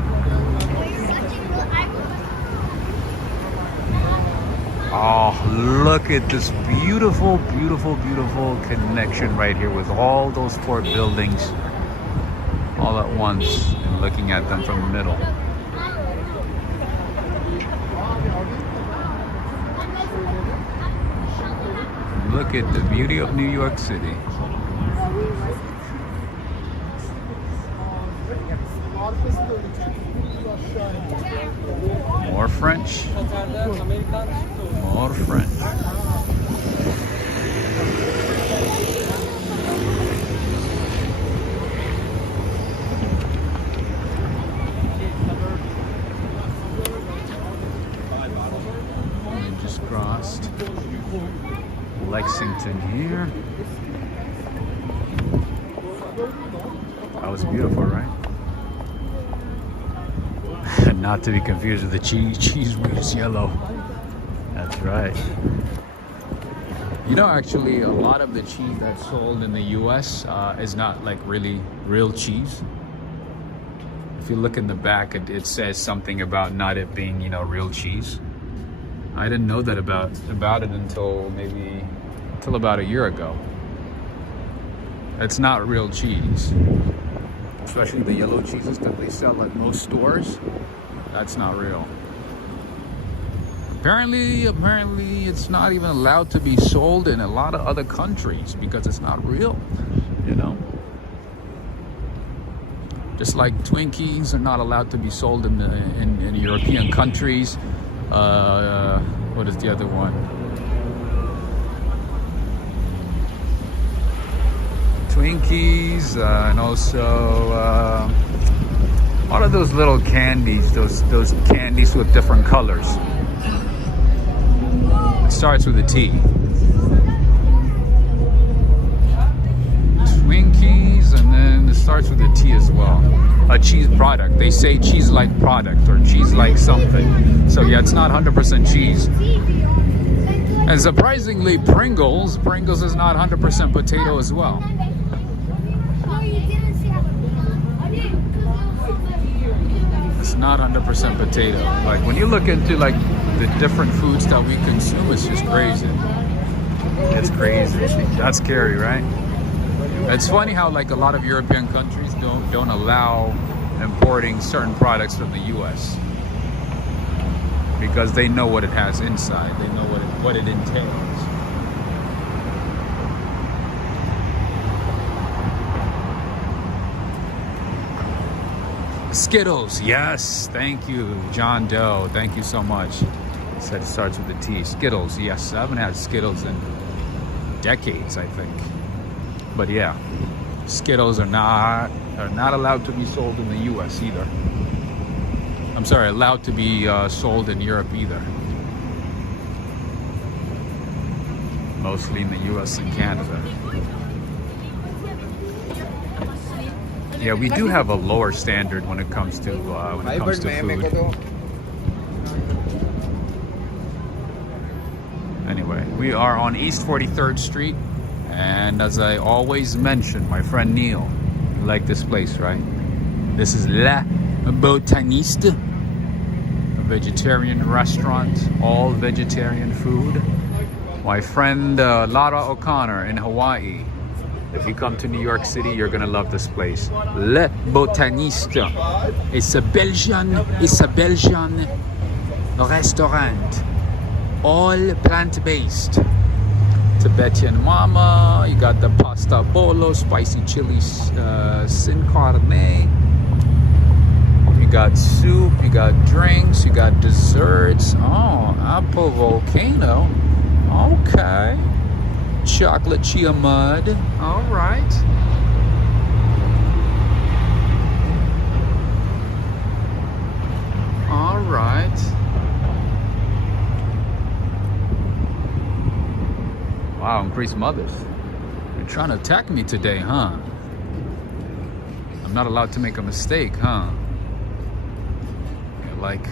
Oh, look at this beautiful, beautiful, beautiful connection right here with all those four buildings all at once, and looking at them from the middle. Look at the beauty of New York City. More French. More French. We just crossed Lexington here. That was beautiful, right? Not to be confused with the cheese whiz yellow. That's right. Actually, a lot of the cheese that's sold in the US is not like really real cheese. If you look in the back, it says something about not it being, real cheese. I didn't know that about it until about a year ago. It's not real cheese. Especially the yellow cheeses that they sell at most stores. That's not real. Apparently it's not even allowed to be sold in a lot of other countries because it's not real, you know. Just like Twinkies are not allowed to be sold in European countries. What is the other one? Twinkies and also all of those little candies, those candies with different colors. It starts with a T. Twinkies, and then it starts with a T as well. A cheese product. They say cheese-like product or cheese-like something. So yeah, it's not 100% cheese. And surprisingly, Pringles is not 100% potato as well. It's not 100% potato. Like when you look into like the different foods that we consume, it's just crazy. It's crazy. That's scary, right? It's funny how like a lot of European countries don't allow importing certain products from the US because they know what it has inside. They know what it entails. Skittles, yes, thank you, John Doe. Thank you so much. Said it starts with a T. Skittles, yes. I haven't had Skittles in decades, I think. But yeah, Skittles are not allowed to be sold in the U.S. either. I'm sorry, allowed to be sold in Europe either. Mostly in the U.S. and Canada. Yeah, we do have a lower standard when it comes to food. Anyway, we are on East 43rd Street. And as I always mention, my friend Neil, you like this place, right? This is La Botaniste, a vegetarian restaurant, all vegetarian food. My friend Lara O'Connor in Hawaii. If you come to New York City, you're gonna love this place. Le Botaniste. It's a Belgian restaurant, all plant-based. Tibetan mama, you got the pasta bolo, spicy chili sin carne. You got soup, you got drinks, you got desserts. Oh, apple volcano. Okay. Chocolate chia mud. All right. All right. Wow, Increased Mothers. You're trying to attack me today, huh? I'm not allowed to make a mistake, huh? You're like...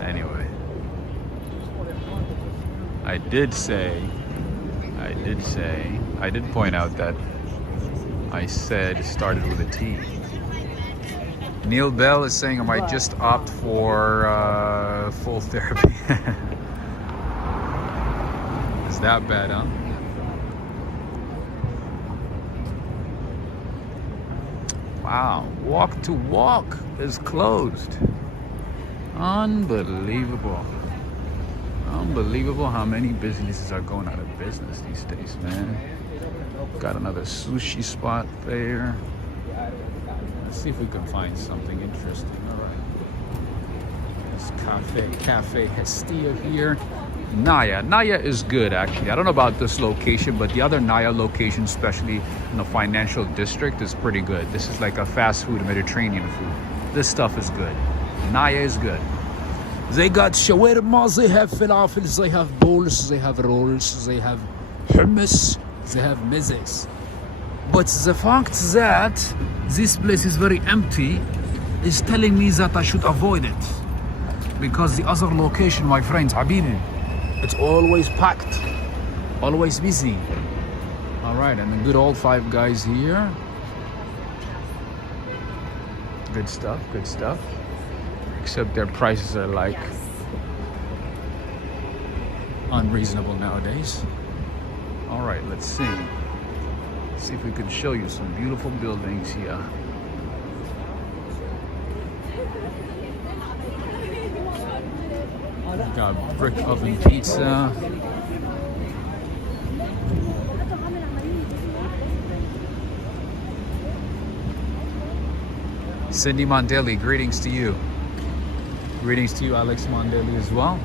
Anyway. I did point out that I said it started with a T. Neil Bell is saying I might just opt for full therapy. Is that bad, huh? Wow, Walk to Walk is closed. Unbelievable. Unbelievable how many businesses are going out of business these days, man. Got another sushi spot there. Let's see if we can find something interesting. All right. There's Cafe Hestia here. Naya is good, actually. I don't know about this location, but the other Naya location, especially in the financial district, is pretty good. This is like a fast food, Mediterranean food. This stuff is good. Naya is good. They got shawarma, they have falafels, they have bowls, they have rolls, they have hummus, they have mezes. But the fact that this place is very empty is telling me that I should avoid it. Because the other location, my friends, Habibi, it's always packed, always busy. All right, and the good old Five Guys here. Good stuff, good stuff. Except their prices are like unreasonable nowadays. All right, let's see. Let's see if we can show you some beautiful buildings here. Got brick oven pizza. Cindy Mondeli, greetings to you. Greetings to you, Alex Mondeli, as well.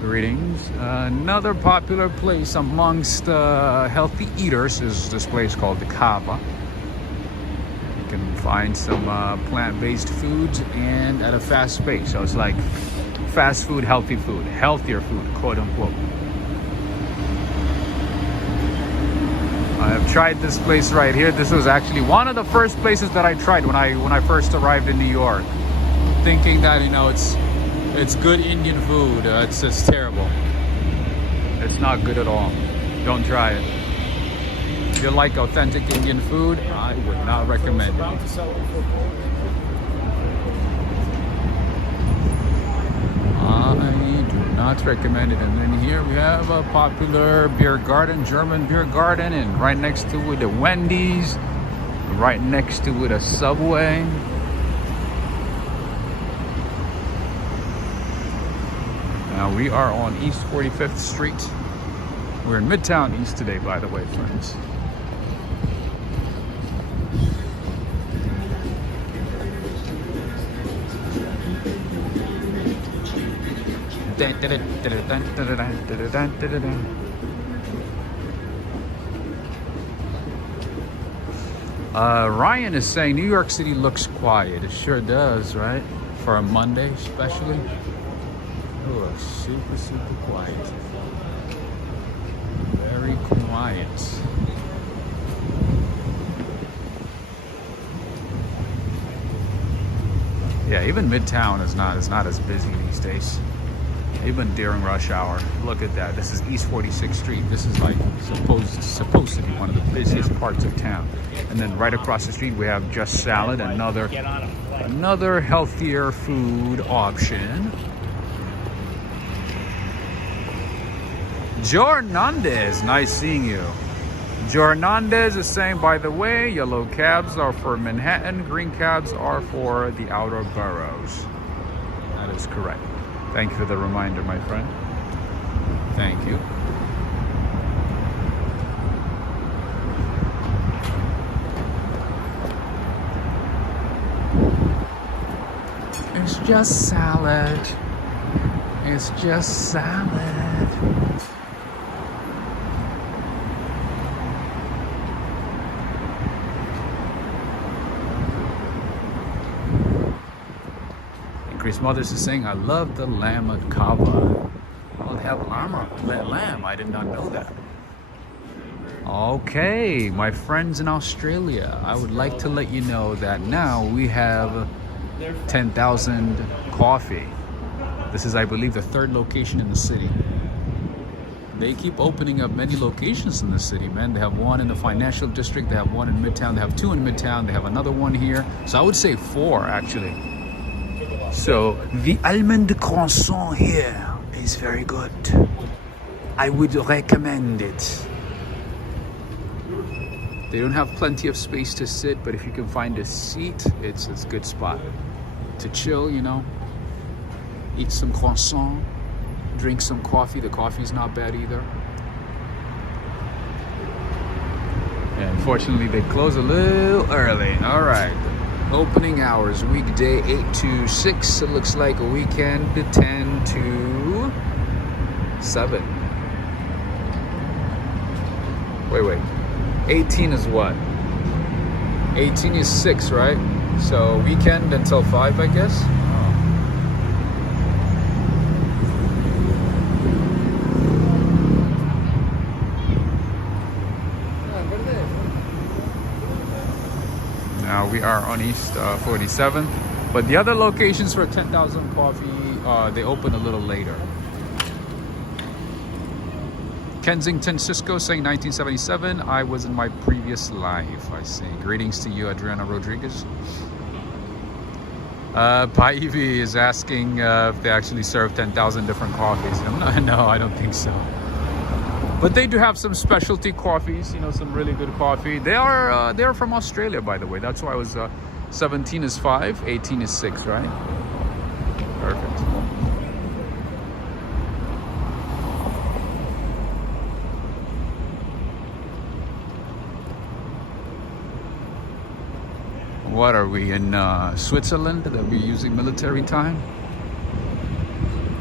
Greetings. Another popular place amongst healthy eaters is this place called the Kava. You can find some plant-based foods and at a fast pace. So it's like fast food, healthy food, healthier food, quote unquote. I have tried this place right here. This was actually one of the first places that I tried when I first arrived in New York, thinking that, you know, it's good Indian food. It's just terrible. It's not good at all. Don't try it. If you like authentic Indian food, I would not recommend it. I do not recommend it. And then here we have a popular beer garden, German beer garden, and right next to it a Wendy's, right next to it a Subway. Now we are on East 45th Street. We're in Midtown East today, by the way, friends. Ryan is saying New York City looks quiet. It sure does, right? For a Monday, especially. Oh, super, super quiet. Very quiet. Yeah, even Midtown is not as busy these days. Even during rush hour. Look at that. This is East 46th Street. This is like supposed to be one of the busiest parts of town. And then right across the street we have Just Salad, another healthier food option. Joe Hernandez, nice seeing you. Joe Hernandez is saying, by the way, yellow cabs are for Manhattan, green cabs are for the outer boroughs. That is correct. Thank you for the reminder, my friend. Thank you. It's just salad. It's just salad. Chris Mothers is saying, I love the lamb at Kava. I'll have lamb. I did not know that. Okay, my friends in Australia, I would like to let you know that now we have 10,000 coffee. This is, I believe, the third location in the city. They keep opening up many locations in the city, man. They have one in the financial district. They have one in Midtown. They have two in Midtown. They have another one here. So I would say 4, actually. So the almond croissant here is very good. I would recommend it. They don't have plenty of space to sit, but if you can find a seat, it's a good spot to chill, you know. Eat some croissant, drink some coffee. The coffee's not bad either. And unfortunately, they close a little early. All right. Opening hours, weekday 8 to 6. It looks like a weekend 10 to 7. Wait. 18 is what? 18 is 6, right? So weekend until 5, I guess. Now we are on East 47th, but the other locations for 10,000 coffee, they open a little later. Kensington Cisco saying 1977. I was in my previous life, I see. Greetings to you, Adriana Rodriguez. Paivi is asking if they actually serve 10,000 different coffees. No, I don't think so. But they do have some specialty coffees, you know, some really good coffee. They're from Australia, by the way. That's why I was 17 is 5, 18 is 6, right? Perfect. What are we in Switzerland that we're using military time?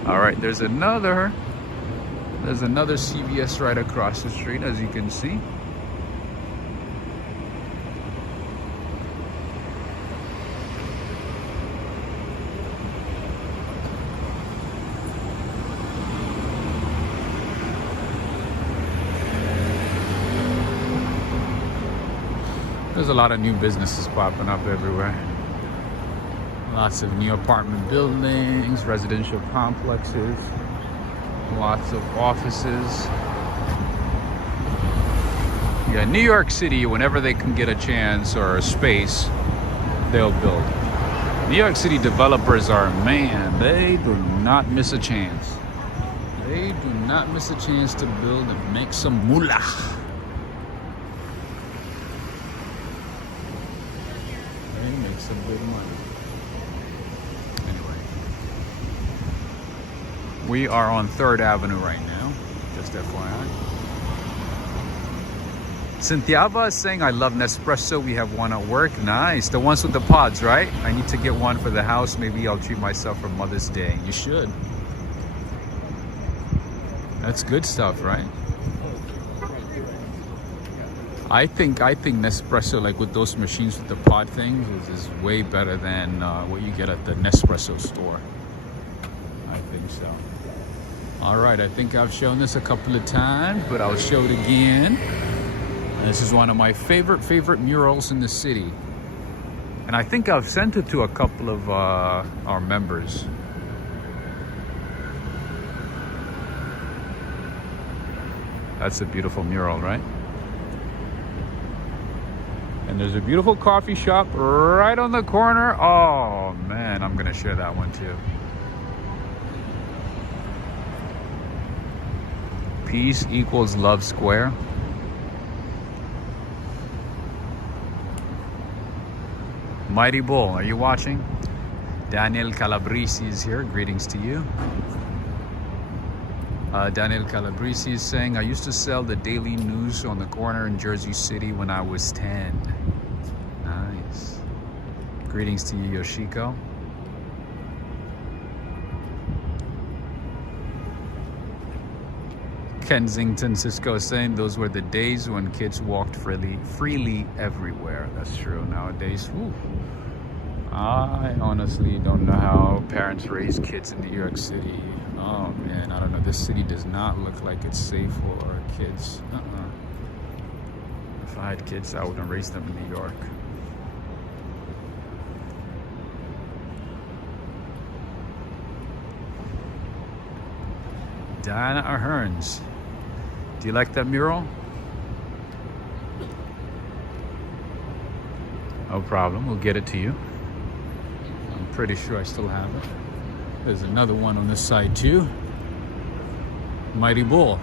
All right, there's another CVS right across the street, as you can see. There's a lot of new businesses popping up everywhere. Lots of new apartment buildings, residential complexes, lots of offices. Yeah, New York City, whenever they can get a chance or a space, they'll build. New York City developers are, man, they do not miss a chance. They do not miss a chance to build and make some moolah. Some good money. Anyway, we are on 3rd Avenue right now, just FYI. Cynthiava is saying, I love Nespresso. We have one at work. Nice. The ones with the pods, right? I need to get one for the house. Maybe I'll treat myself for Mother's Day. You should. That's good stuff, right? I think Nespresso, like with those machines with the pod things, is way better than what you get at the Nespresso store. I think so. All right, I think I've shown this a couple of times, but I'll show it again. This is one of my favorite murals in the city. And I think I've sent it to a couple of our members. That's a beautiful mural, right? And there's a beautiful coffee shop right on the corner. Oh man, I'm gonna share that one too. Peace equals love square. Mighty Bull, are you watching? Daniel Calabresi is here. Greetings to you. Daniel Calabresi is saying, I used to sell the Daily News on the corner in Jersey City when I was 10. Nice. Greetings to you, Yoshiko. Kensington Cisco is saying, those were the days when kids walked freely everywhere. That's true. Nowadays, whew, I honestly don't know how parents raise kids in New York City. Oh man, I don't know. This city does not look like it's safe for kids. If I had kids, I wouldn't raise them in New York. Diana Ahern's. Do you like that mural? No problem, we'll get it to you. I'm pretty sure I still have it. There's another one on this side too. Mighty Bull.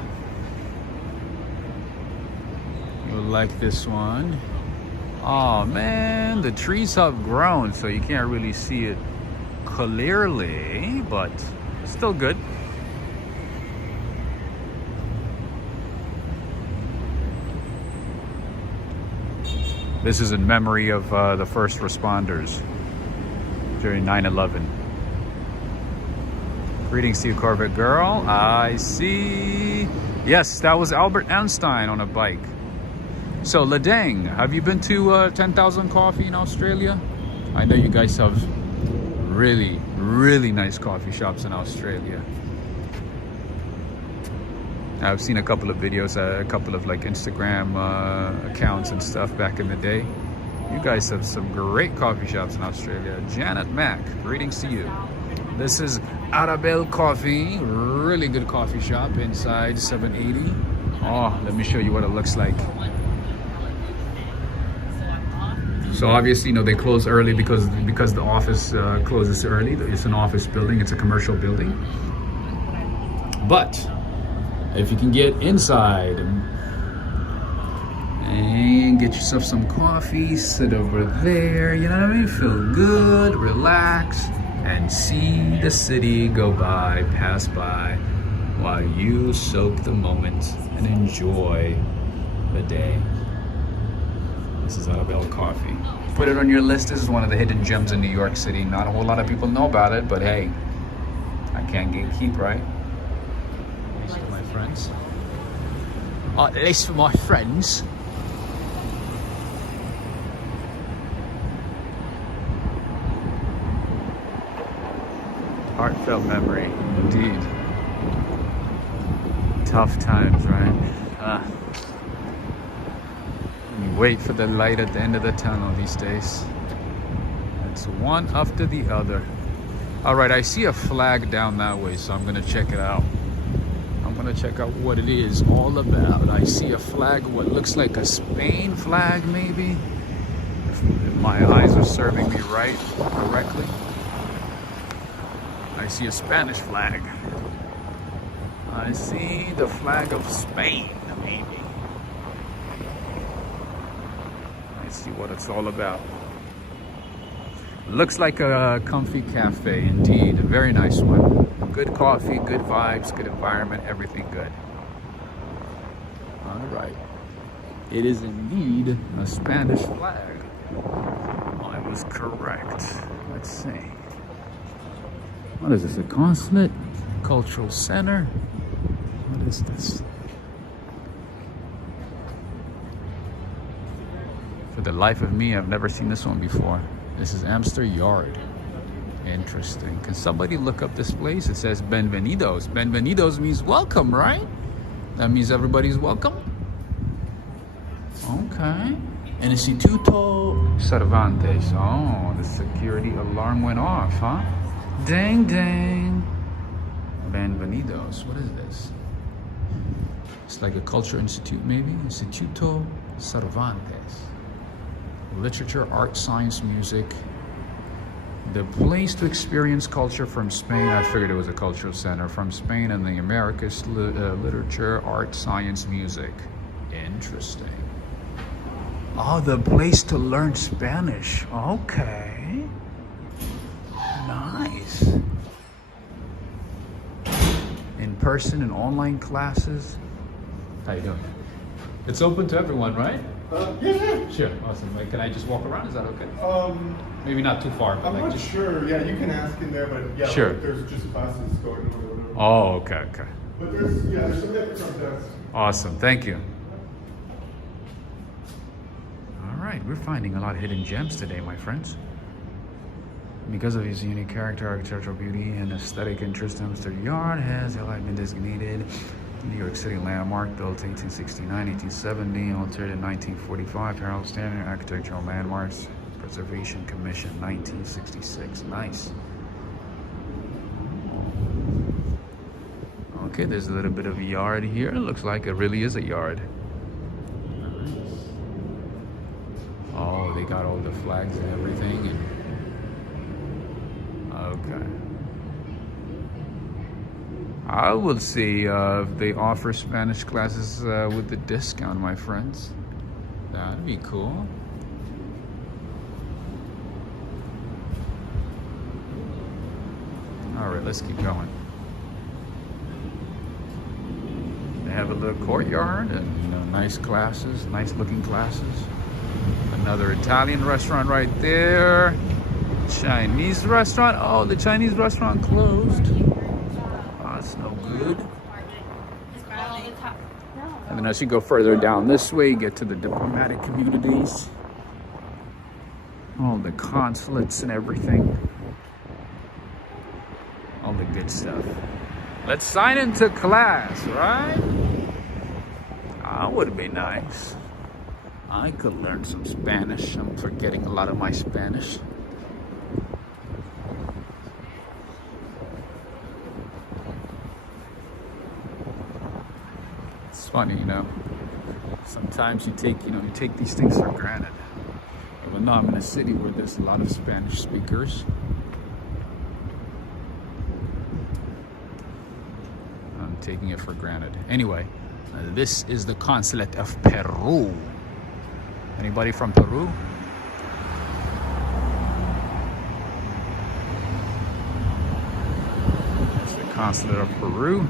You'll like this one. Oh man, the trees have grown, so you can't really see it clearly, but it's still good. This is in memory of the first responders during 9/11. Greetings to you, Corvette Girl. I see. Yes, that was Albert Einstein on a bike. So, Ladang, have you been to 10,000 Coffee in Australia? I know you guys have really, really nice coffee shops in Australia. I've seen a couple of videos, a couple of like Instagram accounts and stuff back in the day. You guys have some great coffee shops in Australia. Janet Mack, greetings to you. This is Arabelle Coffee, really good coffee shop inside 780. Oh, let me show you what it looks like. So obviously, you know, they close early because the office closes early. It's an office building, it's a commercial building. But if you can get inside and get yourself some coffee, sit over there, you know what I mean? Feel good, relax, and see the city go by, pass by, while you soak the moment and enjoy the day. This is Arabelle coffee. Put it on your list. This is one of the hidden gems in New York City. Not a whole lot of people know about it, but hey, I can't gatekeep, right? At least for my friends. At least for my friends. Heartfelt memory, indeed. Tough times, right? You wait for the light at the end of the tunnel these days. It's one after the other. All right, I see a flag down that way, so I'm gonna check it out. I'm gonna check out what it is all about. I see a flag, what looks like a Spain flag, maybe? If my eyes are serving me right, correctly. I see a Spanish flag. I see the flag of Spain, maybe. Let's see what it's all about. Looks like a comfy cafe, indeed. A very nice one. Good coffee, good vibes, good environment, everything good. All right. It is indeed a Spanish flag. I was correct. Let's see. What is this, a consulate? Cultural center? What is this? For the life of me, I've never seen this one before. This is Amster Yard. Interesting. Can somebody look up this place? It says Benvenidos. Benvenidos means welcome, right? That means everybody's welcome? Okay. And Instituto Cervantes. Oh, the security alarm went off, huh? Dang, dang. Benvenidos. What is this? It's like a culture institute, maybe? Instituto Cervantes. Literature, art, science, music. The place to experience culture from Spain. I figured it was a cultural center from Spain and the Americas. Literature, art, science, music. Interesting. Oh, the place to learn Spanish. Okay. Nice. In person and online classes. How you doing? It's open to everyone, right? Yeah. Sure, awesome. Like, can I just walk around? Is that okay? Maybe not too far. But I'm like not just... sure. Yeah, you can ask in there, but yeah, sure. Like, there's just classes going on or whatever. Oh, okay, okay. But there's some different front desk. Awesome, thank you. All right, we're finding a lot of hidden gems today, my friends. Because of his unique character, architectural beauty, and aesthetic interest, Amster Yard has been designated New York City landmark, built 1869, 1870, altered in 1945, Herald Standard Architectural Landmarks Preservation Commission, 1966. Nice. Okay, there's a little bit of a yard here. It looks like it really is a yard. Nice. Oh, they got all the flags and everything. Okay. I will see if they offer Spanish classes with the discount, my friends. That'd be cool. All right, let's keep going. They have a little courtyard and nice classes, nice looking classes. Another Italian restaurant right there. Chinese restaurant. Oh, the Chinese restaurant closed. That's no good. And then as you go further down this way, you get to the diplomatic communities. All the consulates and everything. All the good stuff. Let's sign into class, right? That would be nice. I could learn some Spanish. I'm forgetting a lot of my Spanish. Funny, you know, sometimes you take these things for granted. Well, no, I'm in a city where there's a lot of Spanish speakers. I'm taking it for granted. Anyway, this is the consulate of Peru. Anybody from Peru? It's the consulate of Peru.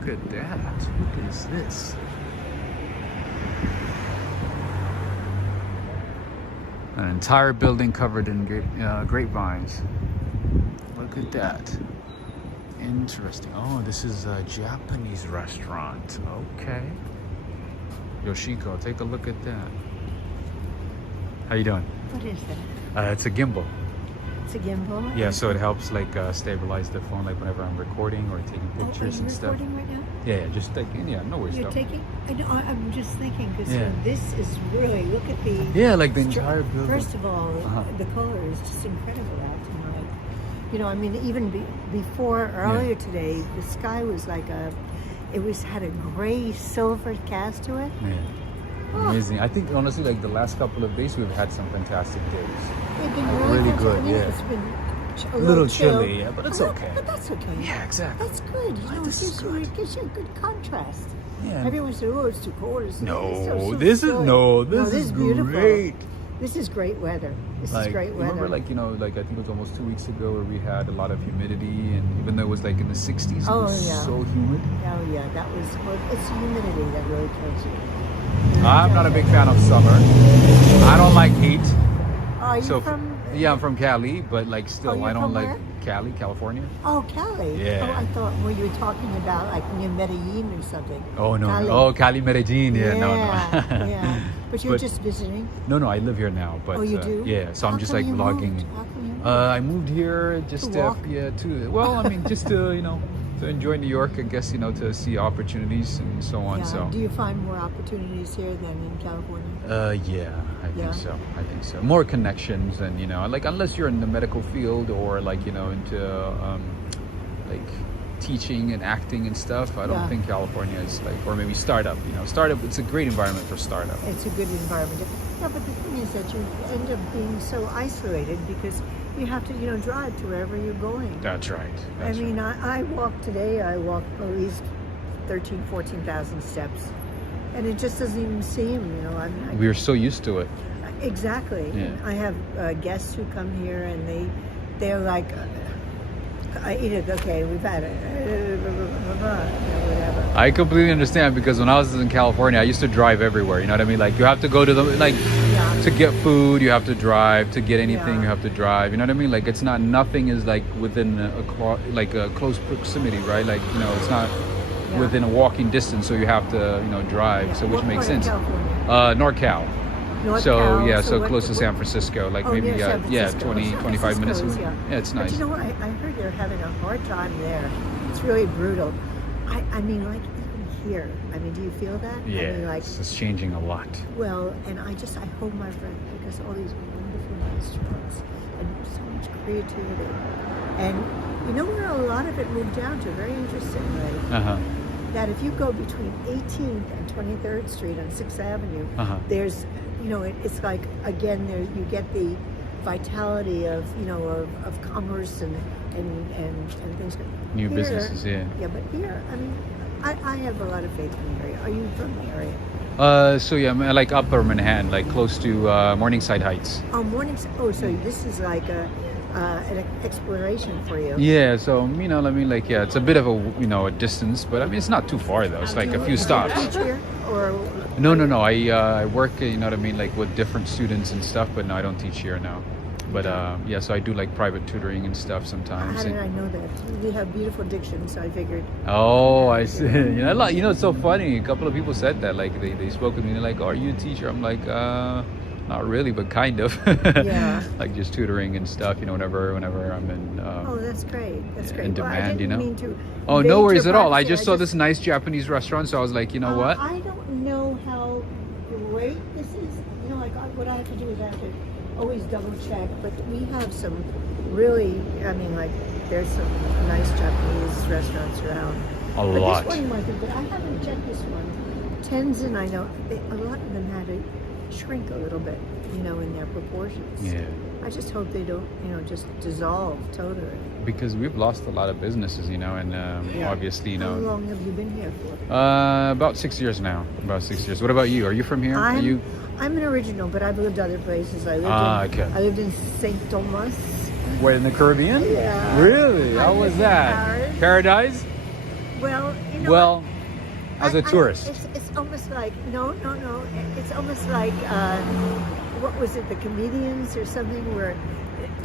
look at that. What is this? An entire building covered in grapevines. Look at that. Interesting. Oh, this is a Japanese restaurant. Okay. Yoshiko, take a look at that. How you doing? What is that? It's a gimbal. It's a gimbal? Yeah, so it helps like stabilize the phone, like whenever I'm recording or taking pictures and stuff. Recording right now? Yeah, just like no worries. You're though. taking? I know, I'm just thinking because Yeah. this is really, look at the... Yeah, like the entire building. First of all, the color is just incredible out tonight. You know, I mean, even before, earlier today, the sky was like had a gray silver cast to it. Yeah. Oh. Amazing. I think honestly, like the last couple of days, we've had some fantastic days. They've been Really fantastic. good, I mean, yeah. It's been A little chill. chilly, yeah, but it's okay. But that's okay. Yeah, exactly. That's good. You know, This is it gives you a good contrast. Yeah. Everyone said, "Oh, it's too cold." It's No, so this is silly. this is beautiful. great. This is great weather. This Like, is great weather. remember, like like I think it was almost 2 weeks ago where we had a lot of humidity, and even though it was like in the 60s, it Oh, was yeah. so humid. Oh yeah, that was. Well, it's humidity that really kills you. I'm not a big fan of summer. I don't like heat. Are you So from? yeah, I'm from Cali, but like still, you're I don't from like where? Cali, California. Oh, Cali. Yeah. Oh, I thought you were talking about like near Medellin or something. Oh no! Cali. Oh, Cali, Medellin. Yeah, no. yeah. But you're But- just visiting. No, I live here now, but Oh, you do? yeah. So How I'm just come like you vlogging. moved? How come you moved? I moved here just To walk? well, I mean, just to to enjoy New York, I guess, to see opportunities and so on. Yeah. So Do you find more opportunities here than in California? yeah, I Yeah. think so. More connections, and like unless you're in the medical field or like into like teaching and acting and stuff, I don't Yeah. think California is like, or maybe startup. Startup. It's a great environment for startup. It's a good environment. Yeah, but the thing is that you end up being so isolated because you have to, drive to wherever you're going. That's right. That's I mean, right. I walked today, I walked at least 14,000 steps. And it just doesn't even seem, We're so used to it. Exactly. Yeah. I have guests who come here and they're like, I eat it, okay, we've had it, whatever. I completely understand because when I was in California, I used to drive everywhere. You know what I mean? Like you have to go to Yeah. to get food, you have to drive. To get anything, Yeah. you have to drive. You know what I mean? Like it's not, nothing is like within a close proximity, right? Like it's not Yeah. within a walking distance, so you have to drive. Yeah. So which What makes part of sense. California? NorCal. North So Cal, yeah, so what- close to what- San Francisco, like Oh, maybe near San 20, Francisco. 25 minutes. Francisco's, away. yeah. It's But nice. you know what? I heard they're having a hard time there. It's really brutal. I mean, like even here. I mean, do you feel that? Yeah, I mean, like, it's changing a lot. well, and I hold my breath because all these wonderful restaurants and so much creativity. And you know where a lot of it moved down to? Very interestingly. That if you go between 18th and 23rd Street on 6th Avenue, there's, it's like, again, there you get the vitality of, of commerce and things. New Here- businesses, yeah. Yeah, but here, I mean, I have a lot of faith in the area. Are you from the area? So yeah, like Upper Manhattan, like close to Morningside Heights. Oh, so this is like an exploration for you. Yeah, so I mean, like it's a bit of a distance, but I mean it's not too far though. It's like a few stops. Do you teach here? Or No. I work, what I mean, like with different students and stuff, but no, I don't teach here now. But yeah, so I do like private tutoring and stuff sometimes. how did I know that? We have beautiful diction, so I figured. Oh, I see. It's so funny. A couple of people said that, like they spoke with me. They're like, "Oh, are you a teacher?" I'm like, not really, but kind of. Yeah. Like just tutoring and stuff. Whenever I'm in. Oh, that's great. That's great. In Well, I demand, didn't mean to Oh, invade no worries your at all. I privacy. just saw this nice Japanese restaurant, so I was like, you know what? I don't know how great this is. What I have to do is I have to always double check. But we have some really, I mean, like there's some nice Japanese restaurants around. A But lot. this one might be good. I haven't checked this one. Tenzin, I know a lot of them had to shrink a little bit, in their proportions. Yeah. I just hope they don't, just dissolve totally. Because we've lost a lot of businesses, and obviously, How long have you been here for? about 6 years now. About 6 years. What about you? Are you from here? Are you? I'm an original, but I've lived other places. I lived in St. Thomas. Where, in the Caribbean? Yeah. Really? I How was lived in that? Paris. Paradise? Well, you know. Well, as a tourist. It's almost like no. It's almost like what was it? The comedians or something where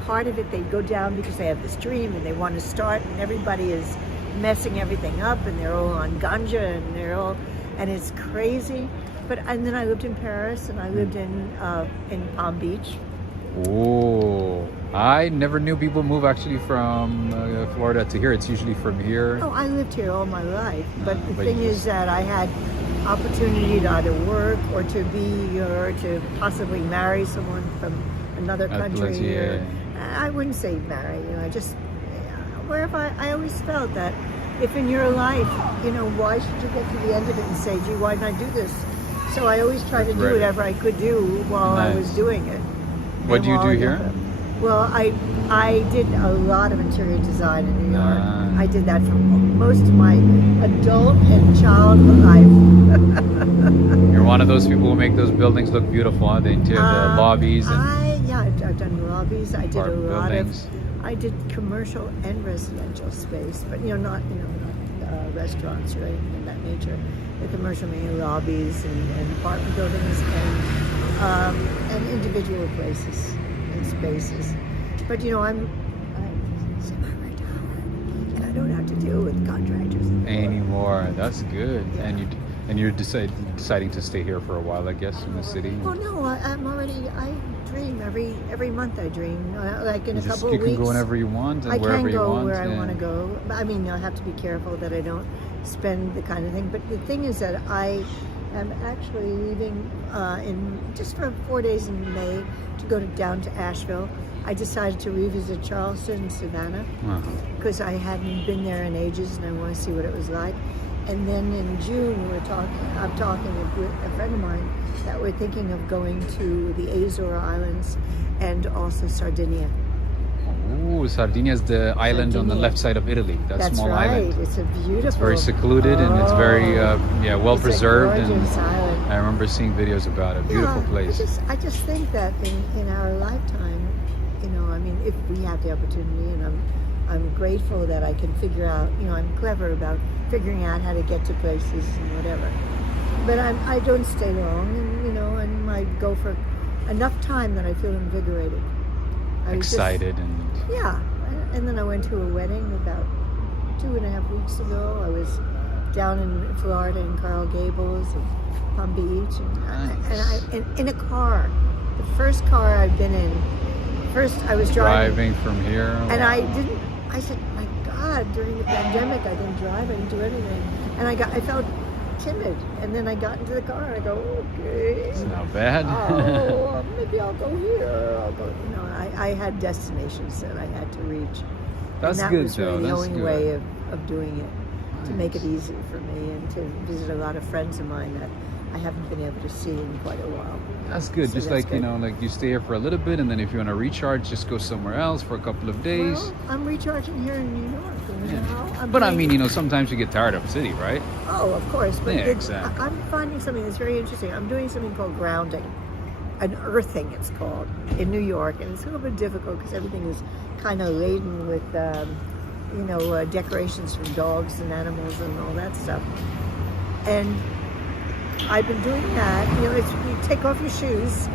part of it they go down because they have this dream and they want to start, and everybody is messing everything up, and they're all on ganja, and it's crazy. And then I lived in Paris, and I lived in Palm Beach. Oh, I never knew people move actually from Florida to here. It's usually from here. Oh, I lived here all my life. But the thing is that I had opportunity to either work or to possibly marry someone from another country. I wouldn't say marry. I just wherever I always felt that if in your life, why should you get to the end of it and say, gee, why didn't I do this? So I always tried to do whatever I could do while I was doing it. What do you do here? Well, I did a lot of interior design in New York. I did that for most of my adult and childhood life. You're one of those people who make those buildings look beautiful, huh? The interior, the lobbies. I've done lobbies. I did a lot buildings. I did commercial and residential space, but not restaurants or anything of that nature. The commercial mainly lobbies and apartment buildings and individual places and spaces. But I'm semi-retired, and I don't have to deal with contractors anymore. That's good. Yeah. And you're deciding to stay here for a while, I guess, in the city. Well, no, I dream every month. I dream like in a couple of weeks. You can go whenever you want and wherever you want. I can go where I want to go. I mean, I have to be careful that I don't spend the kind of thing. But the thing is that I am actually leaving in just for 4 days in May to go down to Asheville. I decided to revisit Charleston and Savannah because I hadn't been there in ages, and I want to see what it was like. And then in June, I'm talking with a friend of mine that we're thinking of going to the Azores Islands and also Sardinia. Oh, Sardinia is the island on the left side of Italy. That's small right. island. It's a beautiful. It's very secluded and it's very well preserved. It's a gorgeous island. I remember seeing videos about it. Beautiful place. I just think that in our lifetime, I mean, if we have the opportunity, and I'm grateful that I can figure out, I'm clever about figuring out how to get to places and whatever. But I don't stay long, and I go for enough time that I feel invigorated. Excited and then I went to a wedding about 2.5 weeks ago. I was down in Florida in Coral Gables and Palm Beach, and in a car, the first car I've been in. First, I was driving from here, and I said, my God, during the pandemic, I didn't drive, I didn't do anything, and I felt timid, and then I got into the car, and I go, okay. It's not bad. Maybe I'll go here, I'll go, I had destinations that I had to reach. That's and that good, was really though. the That's only good. way of doing it, to make it easier for me, and to visit a lot of friends of mine that I haven't been able to see in quite a while. That's good. So just that's like, good. like you stay here for a little bit, and then if you want to recharge, just go somewhere else for a couple of days. Well, I'm recharging here in New York. But I mean, sometimes you get tired of the city, right? Oh, of course. But Yeah, exactly. I'm finding something that's very interesting. I'm doing something called grounding, an earthing it's called, in New York. And it's a little bit difficult because everything is kind of laden with, decorations from dogs and animals and all that stuff. And I've been doing that. You take off your shoes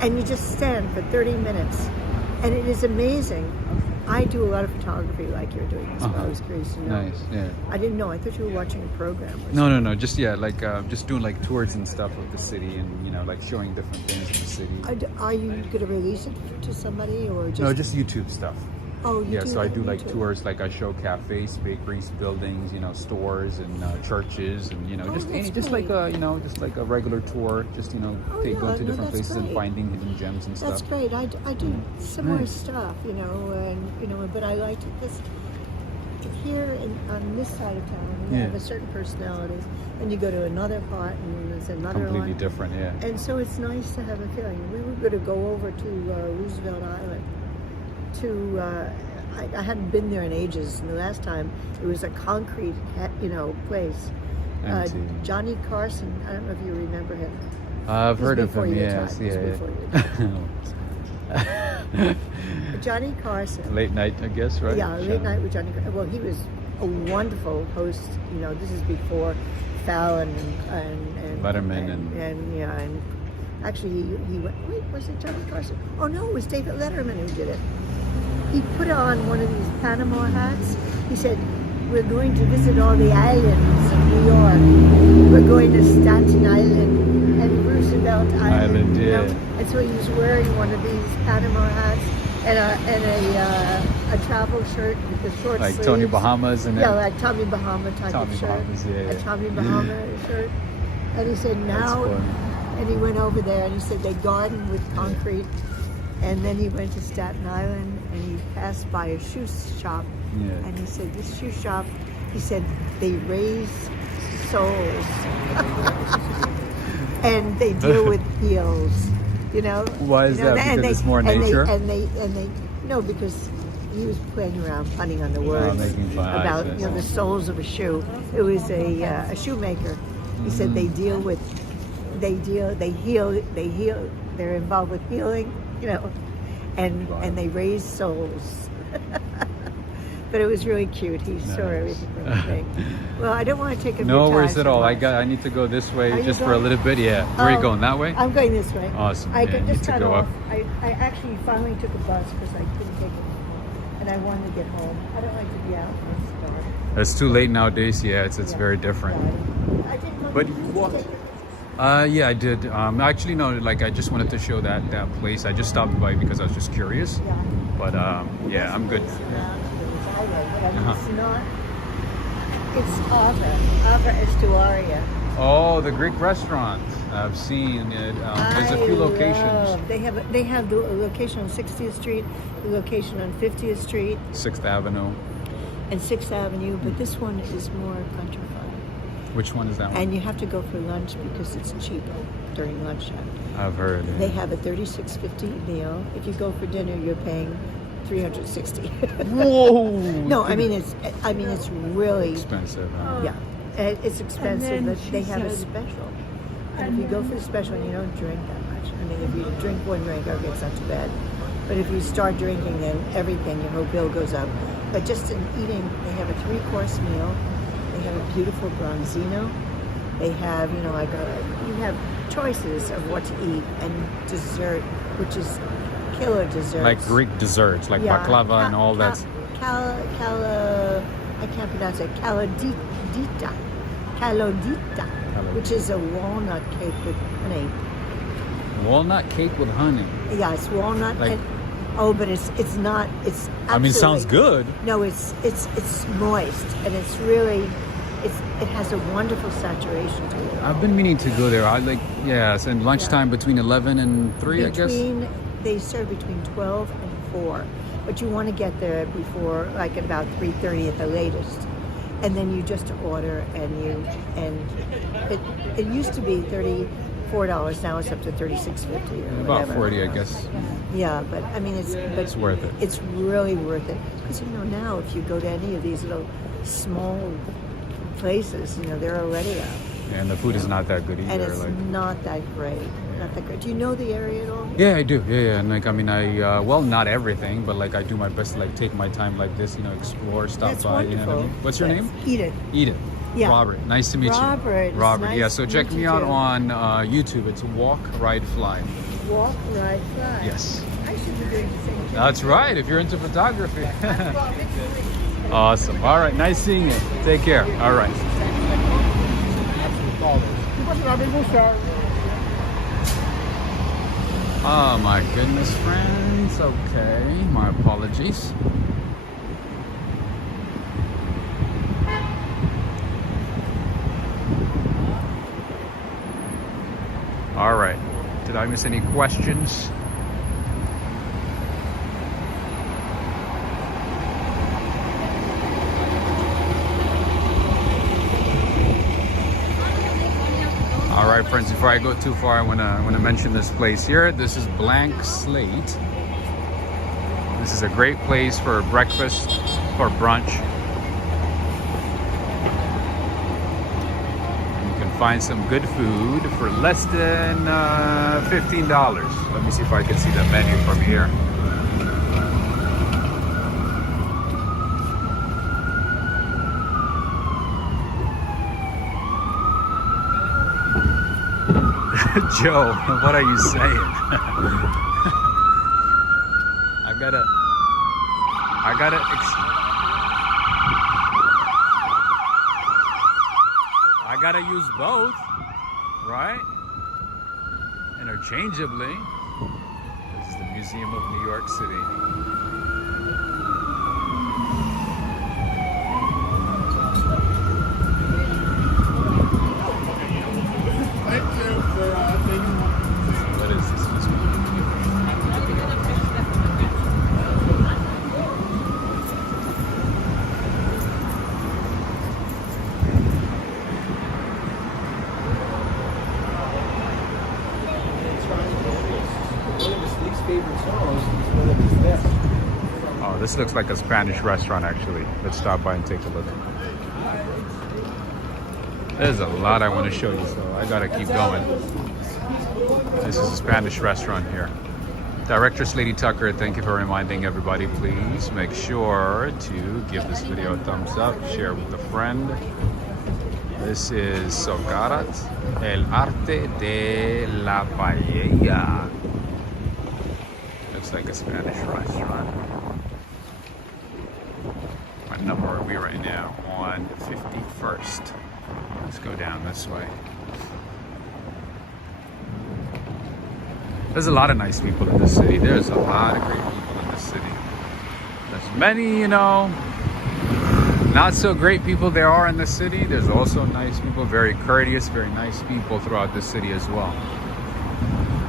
and you just stand for 30 minutes. And it is amazing. I do a lot of photography like you're doing, so I was curious to know. Nice, yeah. I didn't know. I thought you were watching a program. No. Just just doing like tours and stuff of the city, and like showing different things in the city. Are you going to release it to somebody or just? No, just YouTube stuff. Oh, you Yeah, do so I that do on like YouTube. tours, like I show cafes, bakeries, buildings, stores and churches, and that's like great. just like a regular tour, just going to different that's places and great. finding hidden gems and That's stuff. great. I do similar Nice. stuff, but I like to just here on this side of town, you have a certain personality, and you go to another part, and there's another Completely one. different, yeah. And so it's nice to have a feeling. We were going to go over to Roosevelt Island. I hadn't been there in ages, and the last time it was a concrete, place. Empty. Johnny Carson, I don't know if you remember him. I've heard of before him, your yes, time. It was before your time. Johnny Carson. Late night, I guess, right? Yeah, late night with Johnny Carson. Well, he was a wonderful host. You know, this is before Fallon and Letterman and actually he went. Wait, was it Johnny Carson? Oh no, it was David Letterman who did it. He put on one of these Panama hats. He said, "We're going to visit all the islands of New York. We're going to Staten Island and Roosevelt Island." You know? And so he was wearing one of these Panama hats and a travel shirt with the short like sleeves. Tony Bahamas and Yeah, like Tommy Bahama type Tommy of shirt. Bahamas, yeah. A Tommy Bahama shirt. And he said now, and he went over there and he said they garden with concrete. And then he went to Staten Island and he passed by a shoe shop. Yeah. And he said, this shoe shop, he said, they raise souls. And they deal with heels, you know? Why is that? Because it's more nature? And they, no, because he was playing around, punning on the words making fun. about, you know, the soles of a shoe. It was a shoemaker. He said they deal with, they heal, they're involved with healing, you know, and they raise souls. But it was really cute. He saw everything from the thing. Well, I don't want to take a No worries at all. I need to go this way just for a little bit. Yeah. Where are you going? That way? I'm going this way. Awesome. I Yeah, you need just to got go off. up. I actually finally took a bus because I couldn't take it, and I wanted to get home. I don't like to be out when it's dark. It's too late nowadays. Yeah, it's very different. I didn't know But you you could walked. take it. Yeah, I did. Actually, no. Like, I just wanted to show that place. I just stopped by because I was just curious. Yeah. But yeah, I'm good. It's not. It's Ava Estuaria. Oh, the Greek restaurant. I've seen it. There's a few locations. They have the location on 60th Street, the location on 50th Street, 6th Avenue. and 6th Avenue. But this one is more countrified. Which one is that one? And you have to go for lunch because it's cheaper during lunchtime. I've heard. They have a $36.50 meal. If you go for dinner, you're paying $360. Whoa! No, I mean it's really Expensive. Huh? yeah. It's expensive, but they have a said- special. And if you go for the special and you don't drink that much, I mean, if you drink one drink, okay, it's not too bad. But if you start drinking, then everything, your whole bill goes up. But just in eating, they have a 3-course meal. They have a beautiful bronzino. They have, you know, like you have choices of what to eat and dessert, which is killer desserts. Like Greek desserts, like baklava and all that. I can't pronounce it. Kalodita, which is a walnut cake with honey. Walnut cake with honey. Yeah, it's walnut. Like- but it's not. It's. I mean, sounds good. No, it's moist and it's really. It has a wonderful saturation to it. I've been meaning to go there. Yes, and lunchtime between 11 and 3, I guess. They serve between 12 and 4, but you want to get there before, like at about 3:30 at the latest, and then you just order and it used to be $34. Now it's up to $36.50 or About whatever. 40, I guess. Yeah, but I mean It's worth it. It's really worth it because now if you go to any of these little small places, they're already up. And the food is not that good either. And it's not that great. Not that great. Do you know the area at all? Yeah, I do. Yeah. And I not everything, but I do my best to take my time like this, explore, stop That's by. wonderful. You know what I mean? What's your name? Edith. Edith. Yeah. Robert. Nice to meet Robert. you. Robert. Nice Yeah. So to check meet me you out too. on YouTube. It's Walk, Ride, Fly. Walk, ride, fly. Yes. I should be doing the same thing. That's right. If you're into photography. Awesome. All right. Nice seeing you. Take care. All right. Oh my goodness, friends. Okay, my apologies. All right. Did I miss any questions? All right, friends, before I go too far, I want to mention this place here. This is Blank Slate. This is a great place for breakfast, for brunch. You can find some good food for less than $15. Let me see if I can see the menu from here. Joe, what are you saying? I gotta use both, right? Interchangeably. This is the Museum of New York City. What is this? Oh, this looks like a Spanish restaurant actually. Let's stop by and take a look. There's a lot I want to show you, so I gotta keep going. This is a Spanish restaurant here. Directress Lady Tucker, thank you for reminding everybody. Please make sure to give this video a thumbs up, share with a friend. This is Sogarat, El Arte de la Paella. Looks like a Spanish restaurant. What number are we right now? On 51st. Let's go down this way. There's a lot of nice people in this city. There's a lot of great people in this city. There's many, you know, not so great people there are in the city. There's also nice people, very courteous, very nice people throughout the city as well.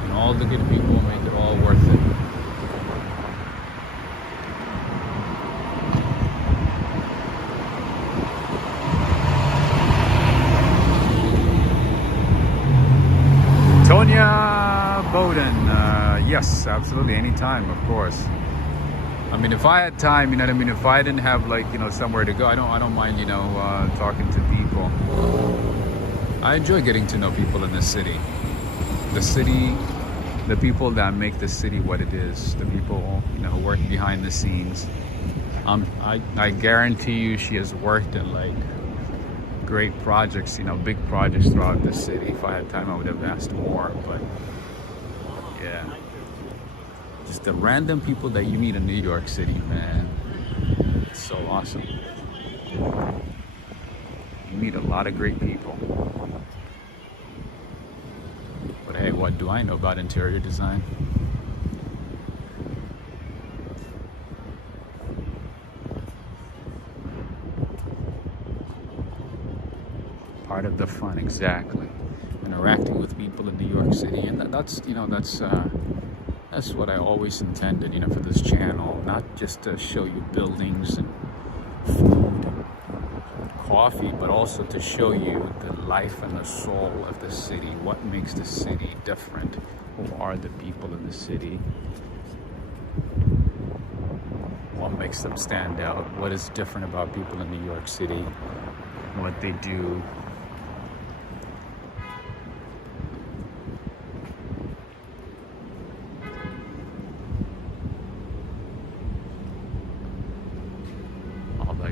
And all the good people make it all worth it. Tonya Bowden, yes, absolutely, anytime, of course. I mean, if I had time, you know what I mean, if I didn't have, like, you know, somewhere to go, I don't mind, you know, talking to people. I enjoy getting to know people in the city. The people that make the city what it is, the people, you know, who work behind the scenes. I guarantee you she has worked at, like, great projects, you know, big projects throughout the city. If I had time, I would have asked more, but yeah. Just the random people that you meet in New York City, man. It's so awesome. You meet a lot of great people. But hey, what do I know about interior design? Part of the fun, exactly. Interacting with people in New York City, and that's, you know, that's what I always intended, you know, for this channel. Not just to show you buildings and food and coffee, but also to show you the life and the soul of the city. What makes the city different? Who are the people in the city? What makes them stand out? What is different about people in New York City? What they do?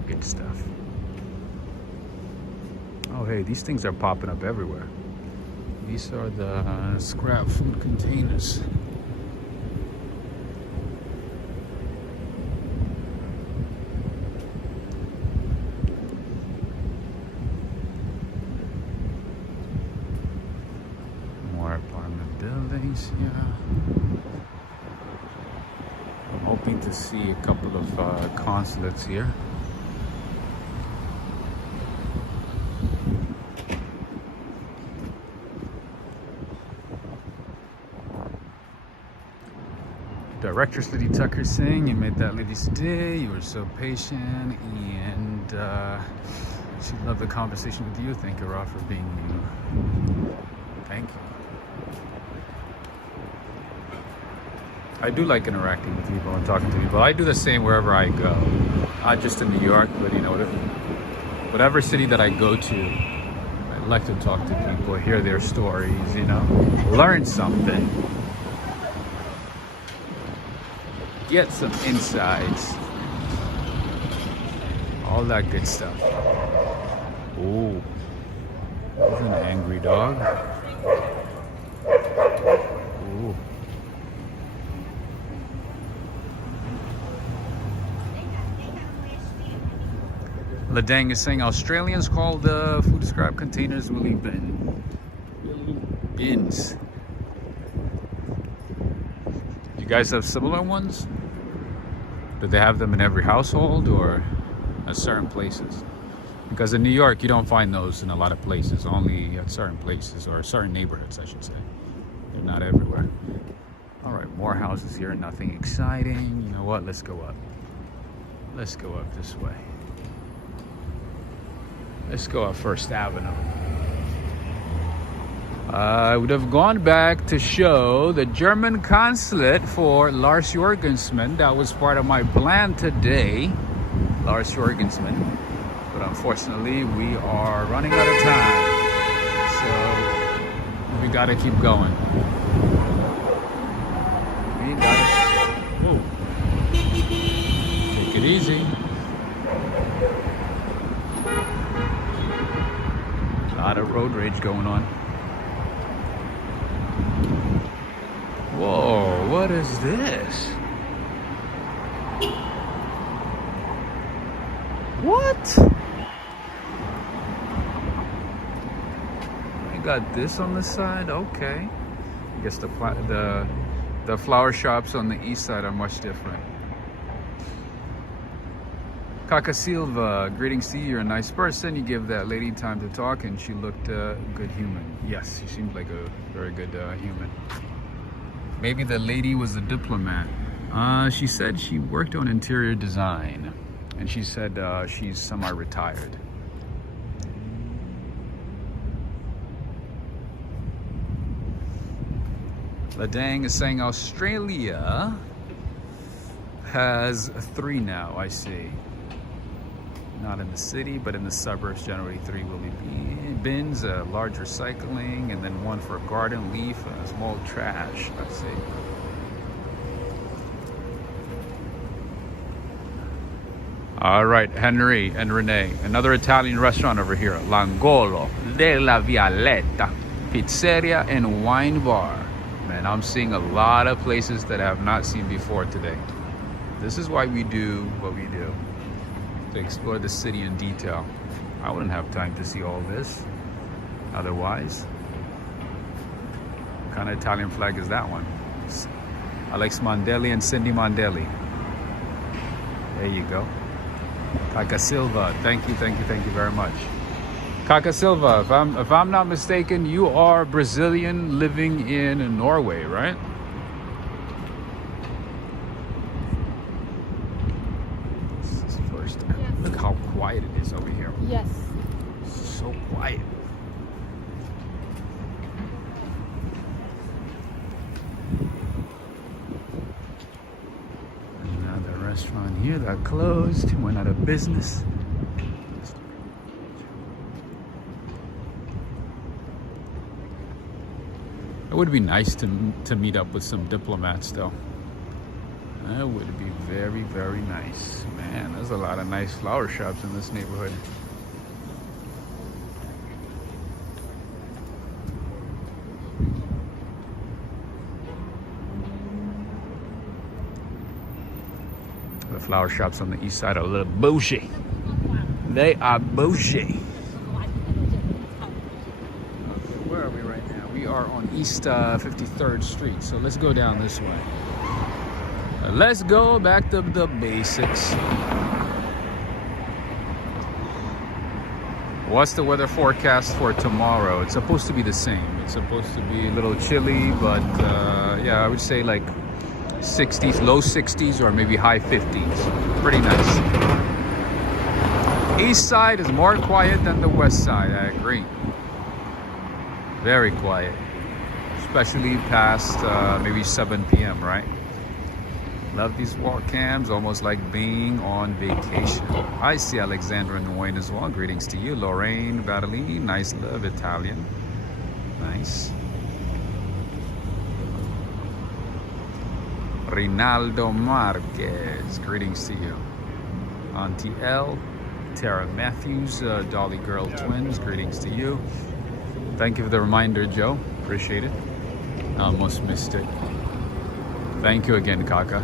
Good stuff. Oh, hey, these things are popping up everywhere. These are the scrap food containers. More apartment buildings, yeah. I'm hoping to see a couple of consulates here. Directress Lady Tucker saying you made that lady's day. You were so patient, and she loved the conversation with you. Thank you, Rob, for being you. Thank you. I do like interacting with people and talking to people. I do the same wherever I go, not just in New York, but, you know, whatever city that I go to, I like to talk to people, hear their stories, you know, learn something. Get some insights, all that good stuff. Ooh, there's an angry dog. Ooh. Ladang is saying Australians call the food described containers willy bins. You guys have similar ones? Do they have them in every household or at certain places? Because in New York, you don't find those in a lot of places, only at certain places or certain neighborhoods, I should say. They're not everywhere. All right, more houses here, nothing exciting. You know what? Let's go up. Let's go up this way. Let's go up First Avenue. I would have gone back to show the German consulate for Lars Jorgensman. That was part of my plan today, Lars Jorgensman. But unfortunately, we are running out of time. So we gotta keep going. We gotta. Whoa. Take it easy. A lot of road rage going on. Whoa, what is this? What? We got this on the side, okay. I guess the flower shops on the east side are much different. Kaka Silva, greetings to you. You're a nice person. You give that lady time to talk, and she looked a good human. Yes, she seemed like a very good human. Maybe the lady was a diplomat. She said she worked on interior design, and she said she's semi-retired. Ladang is saying Australia has 3 now, I see. Not in the city, but in the suburbs, generally 3 will be bins, a large recycling, and then 1 for garden leaf and a small trash. Let's see. All right, Henry and Renee. Another Italian restaurant over here, L'Angolo della Violetta, pizzeria and wine bar. Man, I'm seeing a lot of places that I have not seen before today. This is why we do what we do. To explore the city in detail. I wouldn't have time to see all this otherwise. What kind of Italian flag is that one? Alex Mondelli and Cindy Mondelli. There you go. Kaka Silva, thank you very much. Kaka Silva, if I'm not mistaken, you are Brazilian living in Norway, right? Look how quiet it is over here. Yes. So quiet. Another restaurant here that closed, went out of business. It would be nice to meet up with some diplomats though. That would be very, very nice. Man, there's a lot of nice flower shops in this neighborhood. The flower shops on the east side are a little bougie. They are bougie. Where are we right now? We are on East 53rd Street. So let's go down this way. Let's go back to the basics. What's the weather forecast for tomorrow? It's supposed to be the same. It's supposed to be a little chilly, but yeah, I would say like 60s, low 60s, or maybe high 50s. Pretty nice. East side is more quiet than the west side, I agree. Very quiet. Especially past maybe 7 p.m., right? Love these wall cams, almost like being on vacation. I see Alexandra and Wayne as well. Greetings to you. Lorraine Badalini, nice love, Italian. Nice. Rinaldo Marquez, greetings to you. Auntie L, Tara Matthews, Dolly Girl Twins, greetings to you. Thank you for the reminder, Joe. Appreciate it. I almost missed it. Thank you again, Kaka.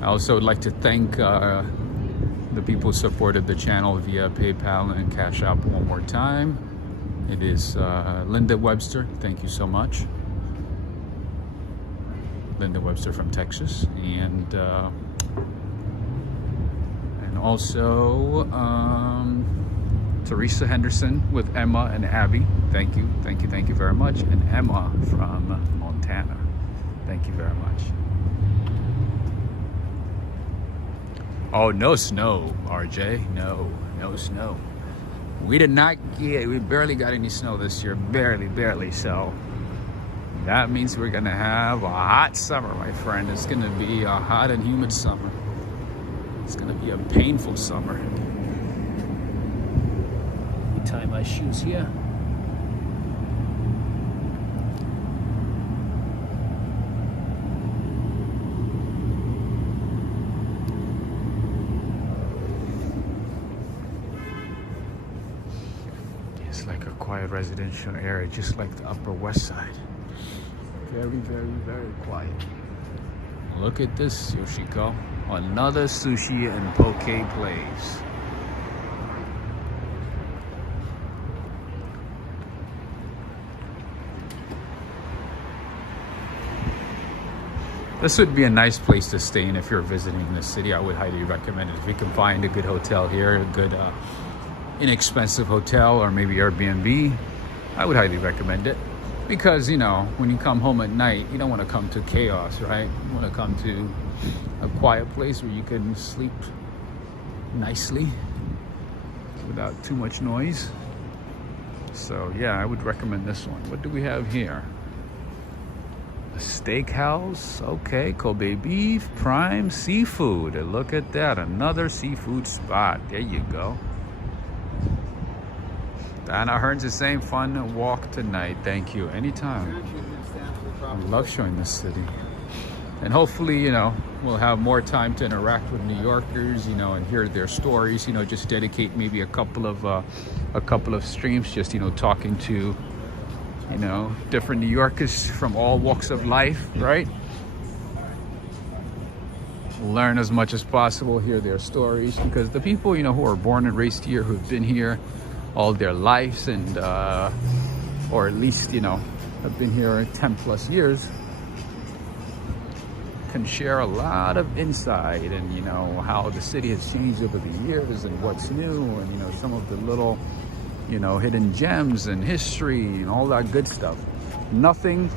I also would like to thank the people who supported the channel via PayPal and Cash App one more time. It is Linda Webster. Thank you so much. Linda Webster from Texas. And also Teresa Henderson with Emma and Abby. Thank you very much. And Emma from Montana. Thank you very much. Oh, no snow, RJ. No snow. We barely got any snow this year. Barely. So that means we're gonna have a hot summer, my friend. It's gonna be a hot and humid summer. It's gonna be a painful summer. Let me tie my shoes here. It's like a quiet residential area, just like the Upper West Side. Very quiet. Look at this, Yoshiko. Another sushi and poke place. This would be a nice place to stay in if you're visiting the city. I would highly recommend it. If you can find a good hotel here, a good inexpensive hotel, or maybe Airbnb, I would highly recommend it. Because, you know, when you come home at night, you don't want to come to chaos, right? You want to come to a quiet place where you can sleep nicely without too much noise. So yeah, I would recommend this one. What do we have here? A steakhouse. Okay, Kobe beef, prime seafood. Look at that, another seafood spot. There you go. Diana Hearns is saying fun walk tonight. Thank you. Anytime. I love showing this city. And hopefully, you know, we'll have more time to interact with New Yorkers, you know, and hear their stories, you know, just dedicate maybe a couple of streams, just, you know, talking to, you know, different New Yorkers from all walks of life, right? Learn as much as possible, hear their stories, because the people, you know, who are born and raised here, who've been here all their lives, and or at least, you know, have been here 10 plus years, can share a lot of insight, and, you know, how the city has changed over the years and what's new, and, you know, some of the little, you know, hidden gems and history and all that good stuff. Nothing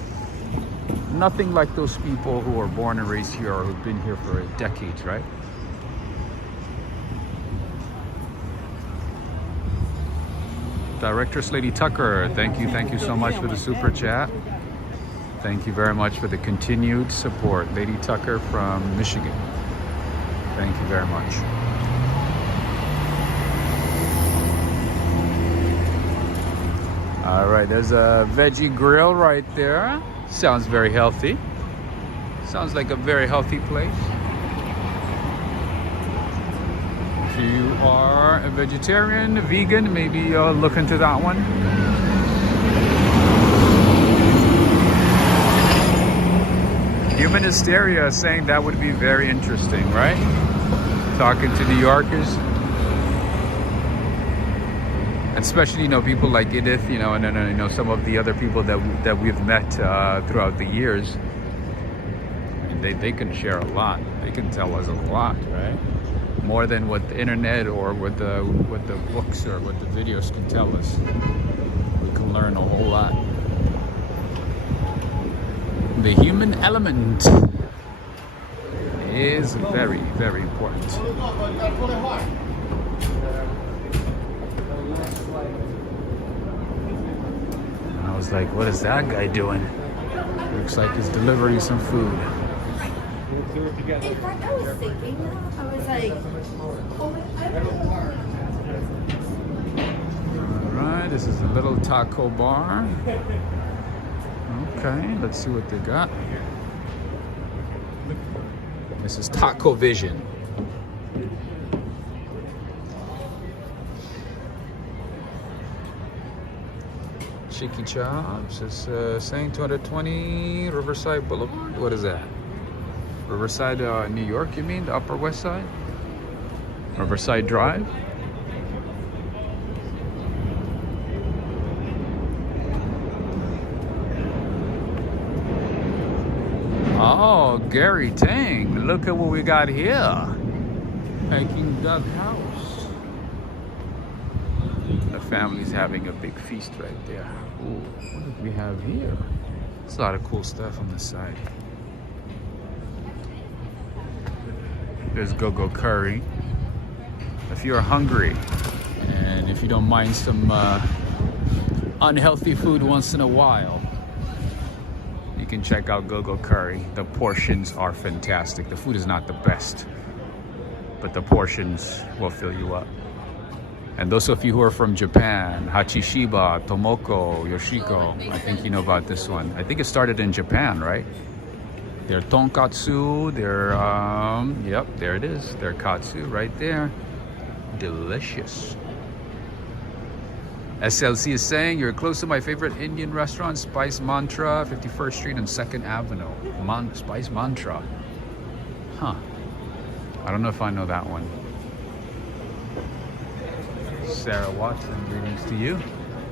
like those people who are born and raised here or who've been here for decades, right? Directress Lady Tucker, thank you so much for the super chat. Thank you very much for the continued support. Lady Tucker from Michigan. Thank you very much. All right, there's a veggie grill right there. Sounds very healthy. Sounds like a very healthy place. If you are a vegetarian, vegan, maybe look into that one. Human Hysteria is saying that would be very interesting, right? Talking to New Yorkers. Especially, you know, people like Edith, you know, and then, you know, some of the other people that we've met throughout the years. And they can share a lot. They can tell us a lot, right? More than what the internet or what the books or what the videos can tell us. We can learn a whole lot. The human element is very, very important. I was like, what is that guy doing? Looks like he's delivering some food. I was thinking, I was like, Alright, this is a little taco bar. Okay, let's see what they got. This is Taco Vision. Chicky Chops. It's saying 220 Riverside Boulevard. What is that? Riverside, New York, you mean? The Upper West Side? Riverside Drive? Oh, Gary Tang. Look at what we got here. Peking Duck House. The family's having a big feast right there. Ooh, what do we have here? There's a lot of cool stuff on this side. There's Go-Go Curry. If you're hungry and if you don't mind some unhealthy food once in a while, you can check out Go-Go Curry. The portions are fantastic. The food is not the best, but the portions will fill you up. And those of you who are from Japan, Hachishiba, Tomoko, Yoshiko, I think you know about this one. I think it started in Japan, right? Their tonkatsu, their, yep, there it is. Their katsu right there. Delicious. SLC is saying, you're close to my favorite Indian restaurant, Spice Mantra, 51st Street and 2nd Avenue. Spice Mantra. Huh. I don't know if I know that one. Sarah Watson, greetings to you.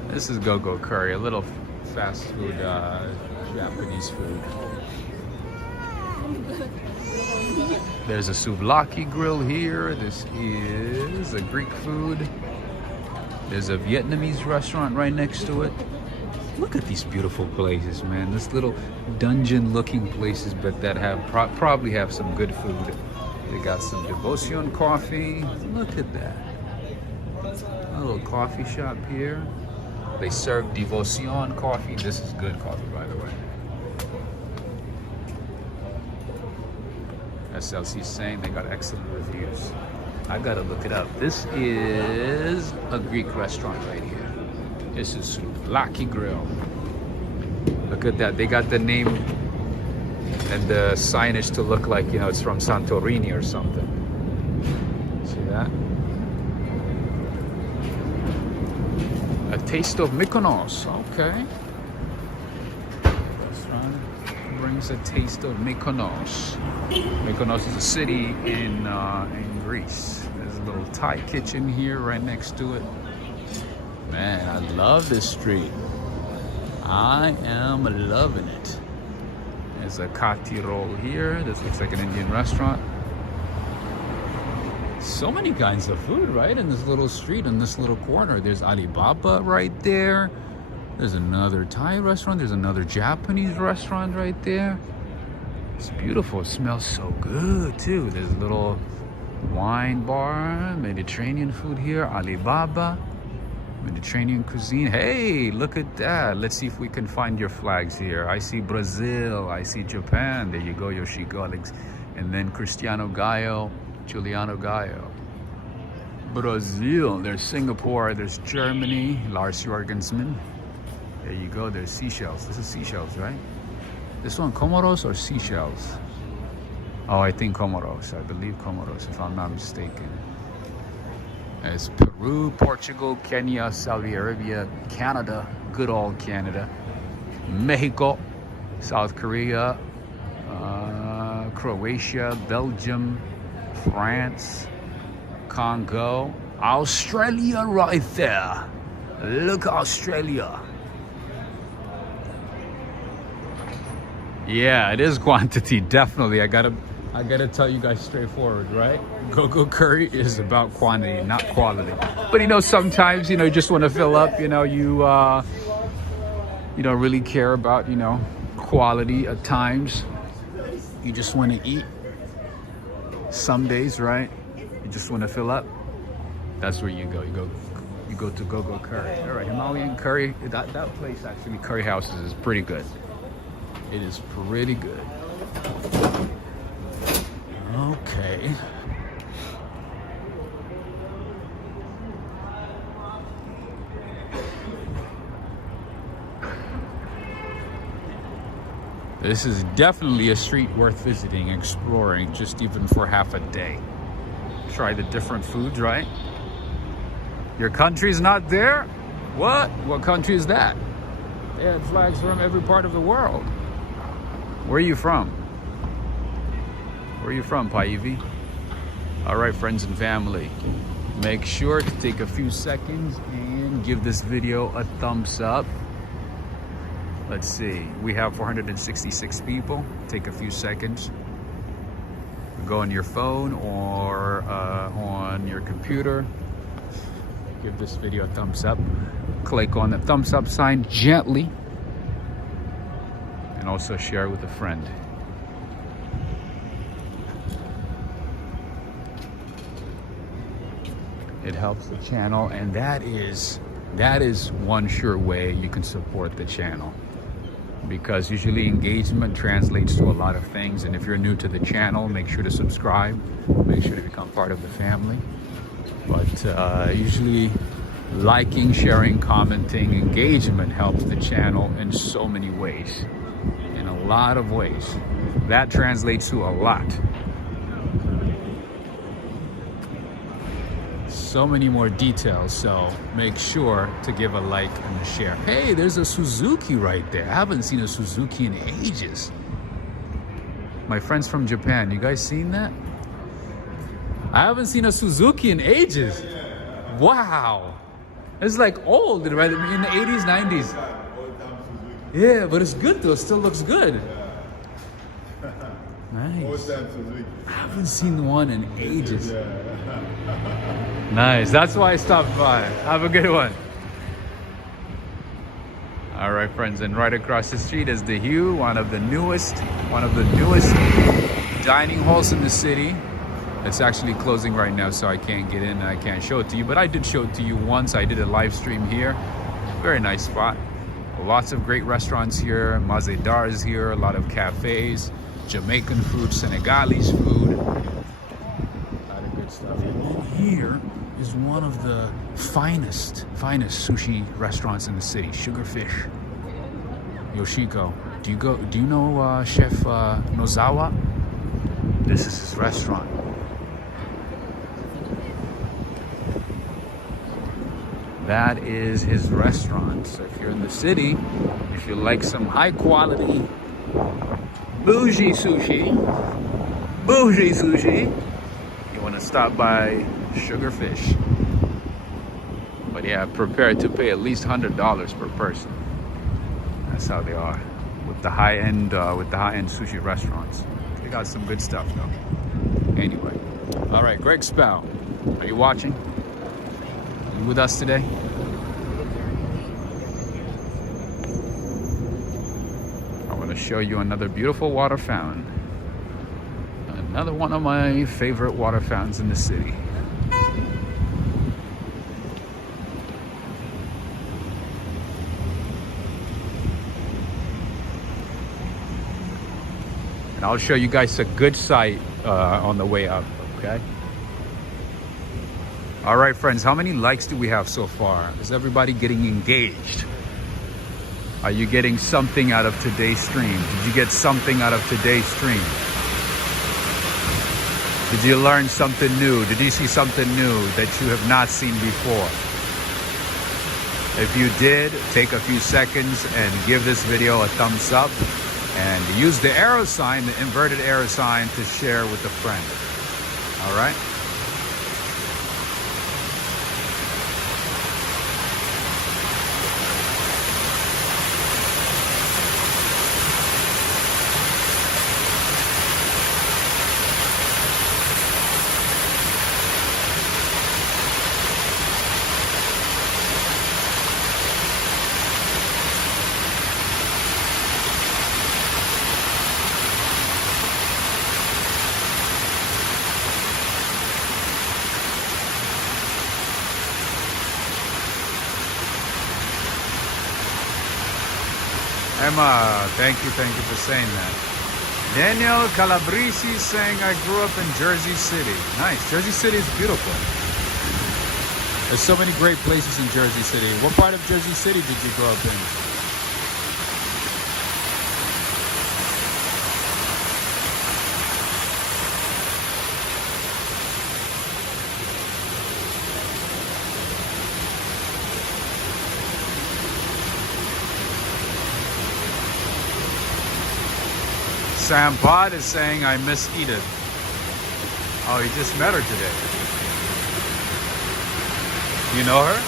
This is Go-Go Curry, a little fast food, Japanese food. There's a souvlaki grill here. This is a Greek food. There's a Vietnamese restaurant right next to it. Look at these beautiful places, man. This little dungeon-looking places, but that have probably have some good food. They got some Devotion coffee. Look at that. A little coffee shop here. They serve Devotion coffee. This is good coffee, by the way. SLC is saying they got excellent reviews. I gotta look it up. This is a Greek restaurant right here. This is Souvlaki Grill. Look at that. They got the name and the signage to look like, you know, it's from Santorini or something. See that? A taste of Mykonos. Okay. Restaurant brings a taste of Mykonos. Mykonos is a city in Greece. There's a little Thai kitchen here right next to it. Man, I love this street. I am loving it. There's a kati roll here. This looks like an Indian restaurant. So many kinds of food, right? In this little street, in this little corner. There's Alibaba right there. There's another Thai restaurant. There's another Japanese restaurant right there. It's beautiful. It smells so good too. There's a little wine bar, Mediterranean food here, Alibaba, Mediterranean cuisine. Hey, look at that. Let's see if we can find your flags here. I see Brazil, I see Japan. There you go, Yoshiko, Alex. And then Cristiano Gallo, Giuliano Gallo. Brazil, there's Singapore, there's Germany, Lars Jorgensman. There you go, there's Seychelles. This is Seychelles, right? This one, Comoros or Seychelles? Oh, I think Comoros. I believe Comoros, if I'm not mistaken. It's Peru, Portugal, Kenya, Saudi Arabia, Canada, good old Canada, Mexico, South Korea, Croatia, Belgium, France, Congo, Australia right there. Look, Australia. Yeah, it is quantity, definitely. I gotta tell you guys straightforward, right? Go-Go Curry is about quantity, not quality. But you know, sometimes, you know, you just want to fill up, you know, you don't really care about, you know, quality at times. You just want to eat. Some days, right? You just want to fill up. That's where you go. You go to Go-Go Curry. All right, Himalayan curry. That place actually, Curry Houses, is pretty good. It is pretty good. Okay. This is definitely a street worth visiting, exploring, just even for half a day. Try the different foods, right? Your country's not there? What? What country is that? They had flags from every part of the world. Where are you from? Where are you from, Paivi? All right, friends and family, make sure to take a few seconds and give this video a thumbs up. Let's see, we have 466 people. Take a few seconds. Go on your phone or on your computer. Give this video a thumbs up. Click on the thumbs up sign gently. And also share with a friend. It helps the channel, and that is one sure way you can support the channel, because usually engagement translates to a lot of things. And if you're new to the channel, make sure to subscribe, make sure to become part of the family. But usually liking, sharing, commenting, engagement helps the channel in so many ways, in a lot of ways. That translates to a lot. So many more details, so make sure to give a like and a share. Hey, there's a Suzuki right there. I haven't seen a Suzuki in ages. My friends from Japan, you guys seen that? I haven't seen a Suzuki in ages. Wow. It's like old, right? In the 80s, 90s. Yeah, but it's good though. It still looks good. Nice. I haven't seen one in ages. Nice. That's why I stopped by. Have a good one. All right, friends, and right across the street is the Hue, one of the newest dining halls in the city. It's actually closing right now, so I can't get in and I can't show it to you. But I did show it to you once. I did a live stream here. Very nice spot. Lots of great restaurants here. Mazedar is here. A lot of cafes. Jamaican food, Senegalese food. A lot of good stuff. And then here is one of the finest sushi restaurants in the city. Sugarfish. Yoshiko. Do you know Chef Nozawa? This is his restaurant. That is his restaurant. So if you're in the city, if you like some high quality bougie sushi, you want to stop by Sugarfish. But yeah, prepare to pay at least $100 per person. That's how they are with the high-end sushi restaurants. They got some good stuff though. Anyway, all right, Greg Spell, are you watching? Are you with us today? To show you another beautiful water fountain. Another one of my favorite water fountains in the city. And I'll show you guys a good sight on the way up, okay? All right, friends, how many likes do we have so far? Is everybody getting engaged? Are you getting something out of today's stream? Did you get something out of today's stream? Did you learn something new? Did you see something new that you have not seen before? If you did, take a few seconds and give this video a thumbs up and use the arrow sign, the inverted arrow sign, to share with a friend. All right? Emma, thank you for saying that. Daniel Calabresi saying, I grew up in Jersey City. Nice, Jersey City is beautiful. There's so many great places in Jersey City. What part of Jersey City did you grow up in? Sam Pod is saying I miss Edith. Oh, you just met her today. You know her?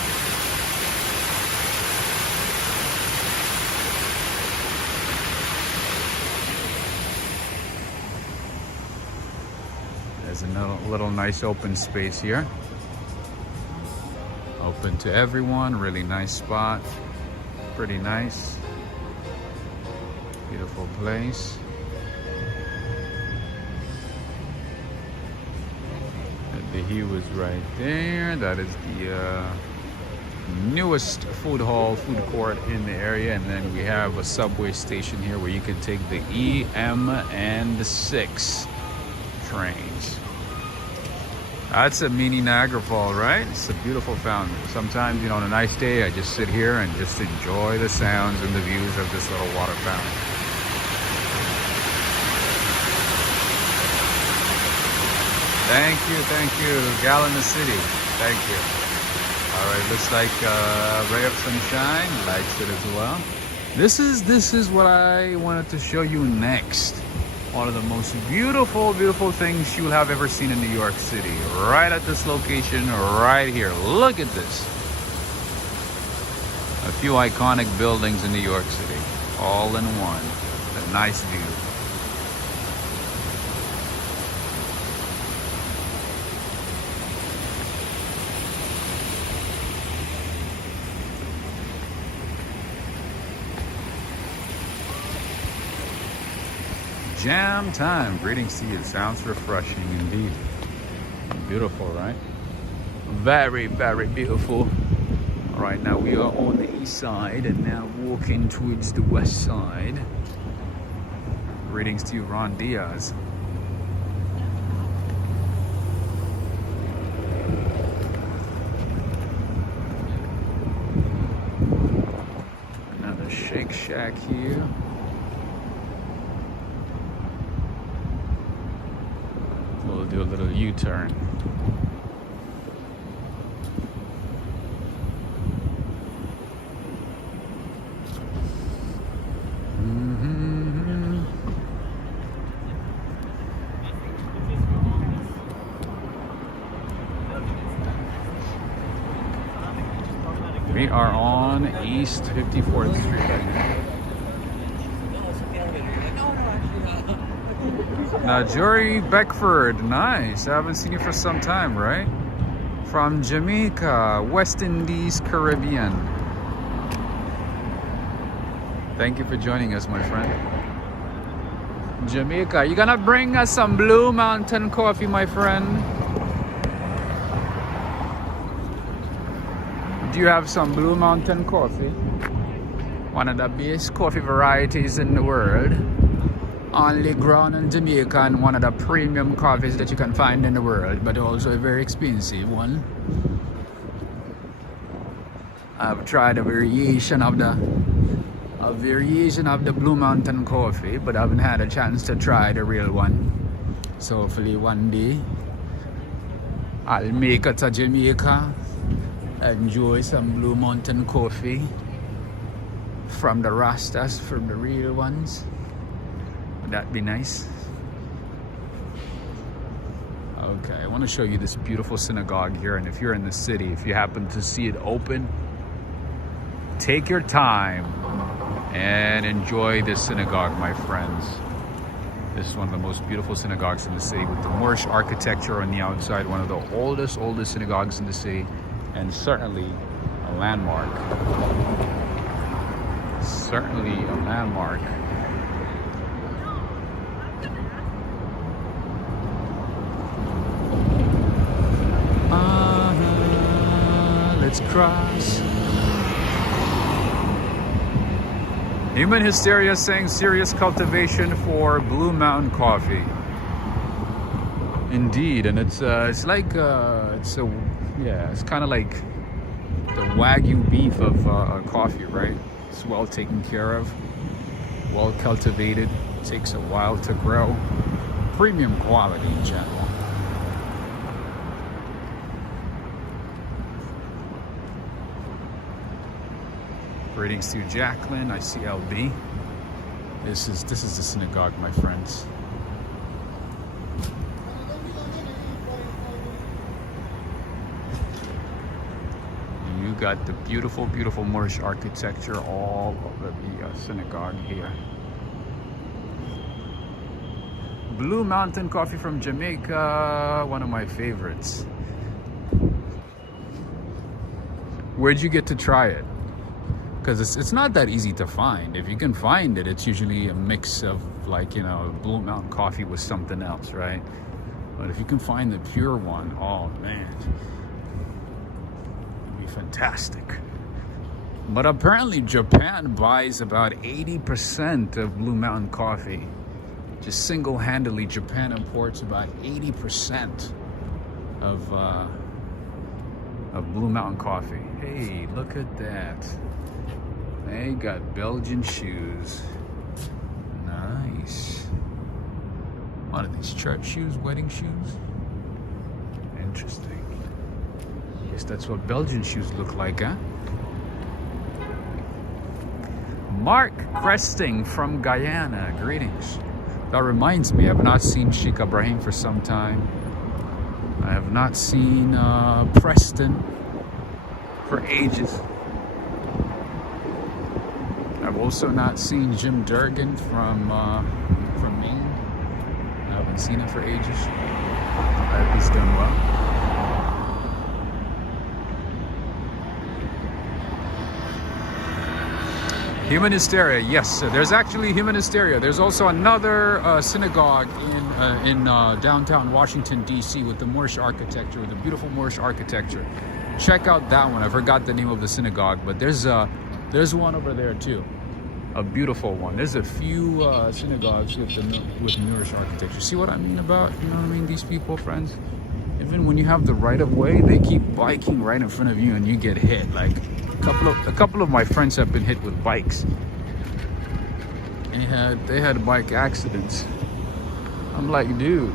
There's a little nice open space here. Open to everyone, really nice spot. Pretty nice. Beautiful place. The hue is right there. That is the newest food hall, food court in the area. And then we have a subway station here where you can take the E, M, and the 6 trains. That's a mini Niagara Fall, right? It's a beautiful fountain. Sometimes, you know, on a nice day, I just sit here and just enjoy the sounds and the views of this little water fountain. Thank you. Gal in the City. Thank you. All right, looks like Ray of Sunshine likes it as well. This is what I wanted to show you next. One of the most beautiful things you'll have ever seen in New York City. Right at this location, right here. Look at this. A few iconic buildings in New York City, all in one. A nice view. Jam time. Greetings to you. Sounds refreshing indeed. Beautiful, right? Very beautiful. All right, now we are on the east side and now walking towards the west side. Greetings to you, Ron Diaz. Another Shake Shack here. We'll do a little U-turn. We are on East 54th Street right now. Now, Jory Beckford, nice. I haven't seen you for some time, right? From Jamaica, West Indies, Caribbean. Thank you for joining us, my friend. Jamaica, you gonna bring us some Blue Mountain coffee, my friend? Do you have some Blue Mountain coffee? One of the best coffee varieties in the world. Only ground in Jamaica and one of the premium coffees that you can find in the world, but also a very expensive one. I've tried a variation of the Blue Mountain coffee, but I haven't had a chance to try the real one. So hopefully one day I'll make it to Jamaica, enjoy some Blue Mountain coffee from the Rastas, from the real ones. Would that be nice? Okay, I want to show you this beautiful synagogue here, and if you're in the city, if you happen to see it open, take your time and enjoy this synagogue, my friends. This is one of the most beautiful synagogues in the city with the Moorish architecture on the outside, one of the oldest synagogues in the city, and certainly a landmark. Certainly a landmark. Let's cross. Human Hysteria saying serious cultivation for Blue Mountain coffee. Indeed, and it's like it's kind of like the Wagyu beef of coffee, right? It's well taken care of, well cultivated, takes a while to grow, premium quality in general. Greetings to Jacqueline, I see LB. This is the synagogue, my friends. You got the beautiful, beautiful Moorish architecture all over the synagogue here. Blue Mountain coffee from Jamaica, one of my favorites. Where'd you get to try it? Because it's not that easy to find. If you can find it, it's usually a mix of, like, you know, Blue Mountain coffee with something else, right? But if you can find the pure one, oh man, it'd be fantastic. But apparently Japan buys about 80% of Blue Mountain coffee. Just single-handedly, Japan imports about 80% of Blue Mountain coffee. Hey, look at that. They got Belgian shoes. Nice. What are these, church shoes, wedding shoes? Interesting. Guess that's what Belgian shoes look like, huh? Mark Cresting from Guyana, greetings. That reminds me, I've not seen Sheikh Ibrahim for some time. I have not seen Preston for ages. I've also not seen Jim Durgan from Maine. I haven't seen him for ages. I hope he's doing well. Human hysteria, yes. There's actually human hysteria. There's also another synagogue in downtown Washington, D.C. with the Moorish architecture, with the beautiful Moorish architecture. Check out that one. I forgot the name of the synagogue, but there's one over there too. A beautiful one. There's a few synagogues with Moorish architecture. See what I mean about, you know what I mean, these people, friends? Even when you have the right of way, they keep biking right in front of you and you get hit. Like a couple of my friends have been hit with bikes. And they had bike accidents. I'm like, dude,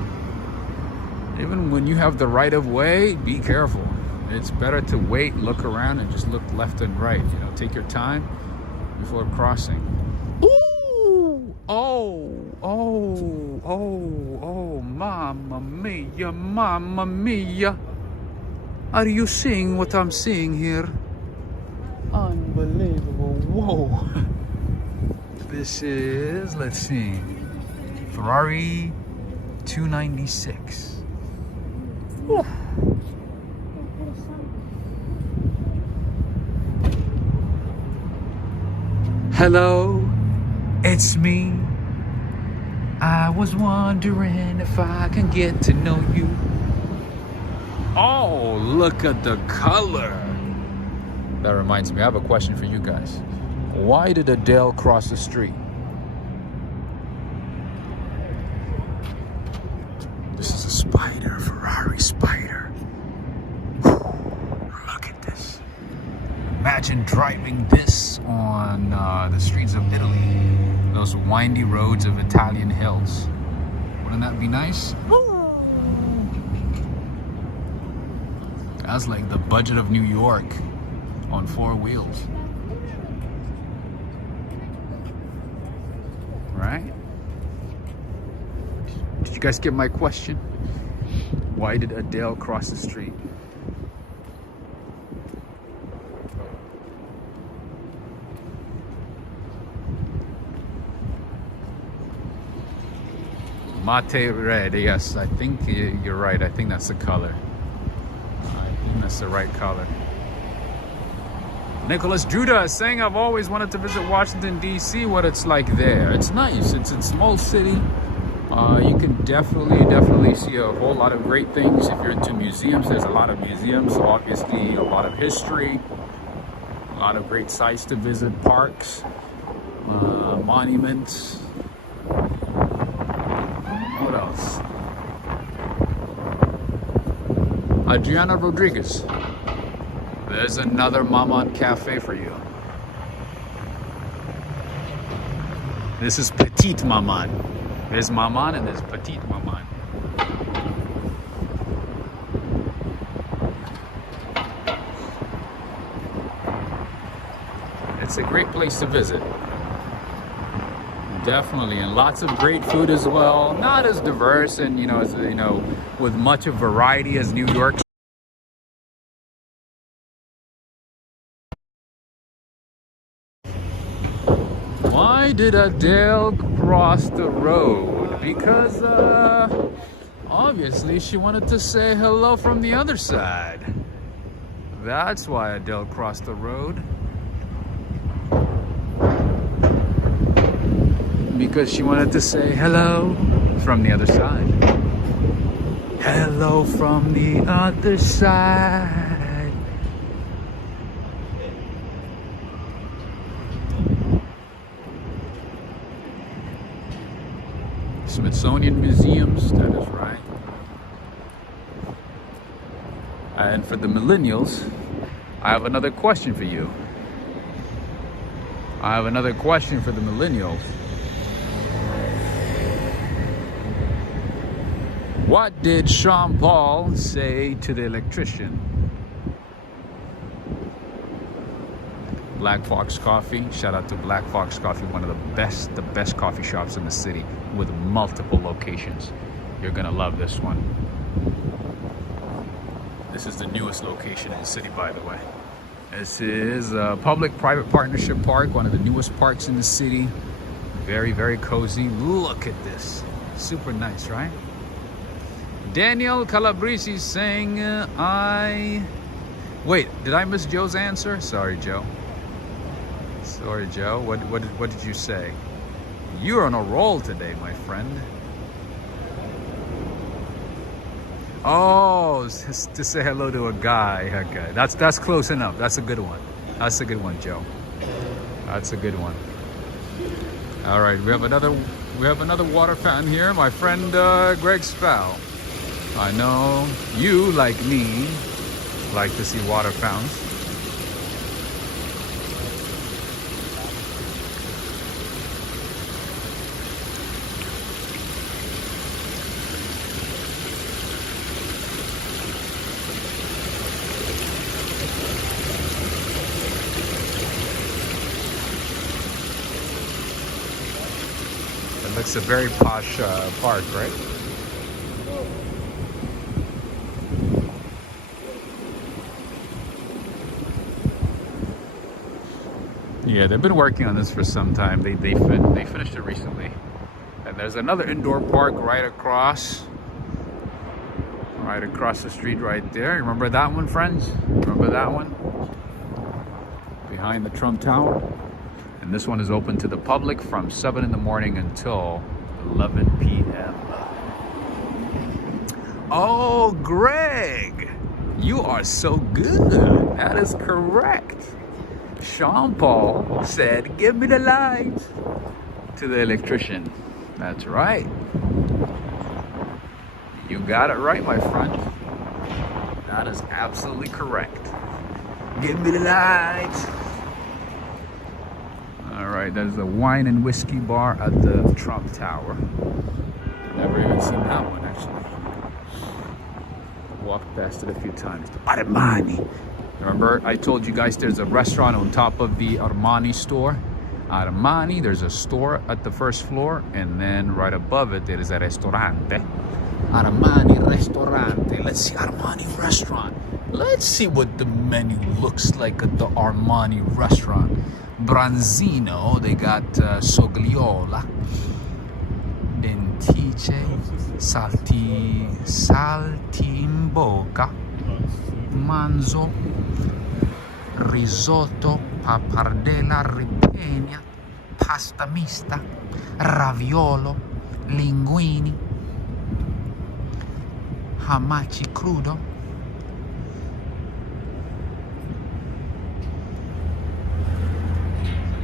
even when you have the right of way, be careful. It's better to wait, look around, and just look left and right. You know, take your time before crossing. Ooh! Oh, mamma mia. Are you seeing what I'm seeing here? Unbelievable. Whoa. This is, let's see, Ferrari 296. Whew. Hello, it's me. I was wondering if I can get to know you. Oh, look at the color. That reminds me, I have a question for you guys. Why did Adele cross the street? This is a spider, a Ferrari spider. Look at this. Imagine driving this on the streets of Italy. Those windy roads of Italian hills. Wouldn't that be nice? That's like the budget of New York on 4 wheels. Right? Did you guys get my question? Why did Adele cross the street? Mate red, yes, I think you're right. I think that's the color. I think that's the right color. Nicholas Judah is saying, I've always wanted to visit Washington, D.C., what it's like there. It's nice. It's a small city. You can definitely see a whole lot of great things. If you're into museums, there's a lot of museums. Obviously, a lot of history. A lot of great sites to visit, parks, monuments. What else? Adriana Rodriguez. There's another Maman Cafe for you. This is Petite Maman. There's Maman and there's Petite Maman. It's a great place to visit. definitely, and lots of great food as well. Not as diverse and as with much of variety as New York. Why did Adele cross the road? Because obviously she wanted to say hello from the other side. That's why Adele crossed the road. Because she wanted to say hello from the other side. Hello from the other side. Smithsonian Museums, that is right. And for the millennials, I have another question for you. I have another question for the millennials. What did Sean Paul say to the electrician? Black Fox Coffee. Shout out to Black Fox Coffee, one of the best coffee shops in the city with multiple locations. You're gonna love this one. This is the newest location in the city, by the way. This is a public-private partnership park, one of the newest parks in the city. Very, very cozy. Look at this. Super nice, right? Daniel Calabrese saying, Wait, did I miss Joe's answer? Sorry, Joe. Sorry, Joe. What did you say? You're on a roll today, my friend. Oh, to say hello to a guy. Okay, that's close enough. That's a good one. That's a good one, Joe. That's a good one. All right, we have another water fountain here. My friend Greg Spell. I know you, like me, like to see water fountains. It looks a very posh park, right? Yeah, they've been working on this for some time. They finished it recently. And there's another indoor park right across the street right there. Remember that one, friends? Remember that one? Behind the Trump Tower. And this one is open to the public from 7 in the morning until 11 p.m. Oh, Greg, you are so good. That is correct. Sean Paul said, "Give me the light," to the electrician. That's right. You got it right, my friend. That is absolutely correct. Give me the light. All right, there's a wine and whiskey bar at the Trump Tower. Never even seen that one, actually. Walked past it a few times. Armani. Remember, I told you guys there's a restaurant on top of the Armani store. Armani, there's a store at the first floor, and then right above it, there is a ristorante. Armani Ristorante. Let's see Armani restaurant. Let's see what the menu looks like at the Armani restaurant. Branzino, they got sogliola, dentice, salti in bocca, manzo, risotto, pappardella ripiena, pasta mista, raviolo, linguini, hamachi crudo,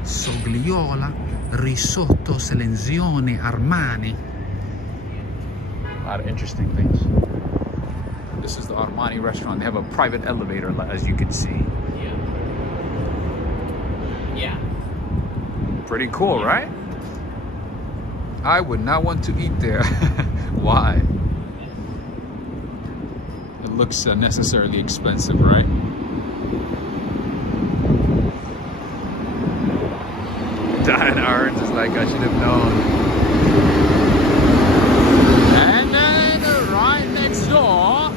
sogliola, risotto, selezione, Armani. A lot of interesting things. This is the Armani restaurant. They have a private elevator, as you can see. Yeah. Pretty cool, right? I would not want to eat there. Why? It looks unnecessarily expensive, right? Diana Arns is like, I should have known. And then right next door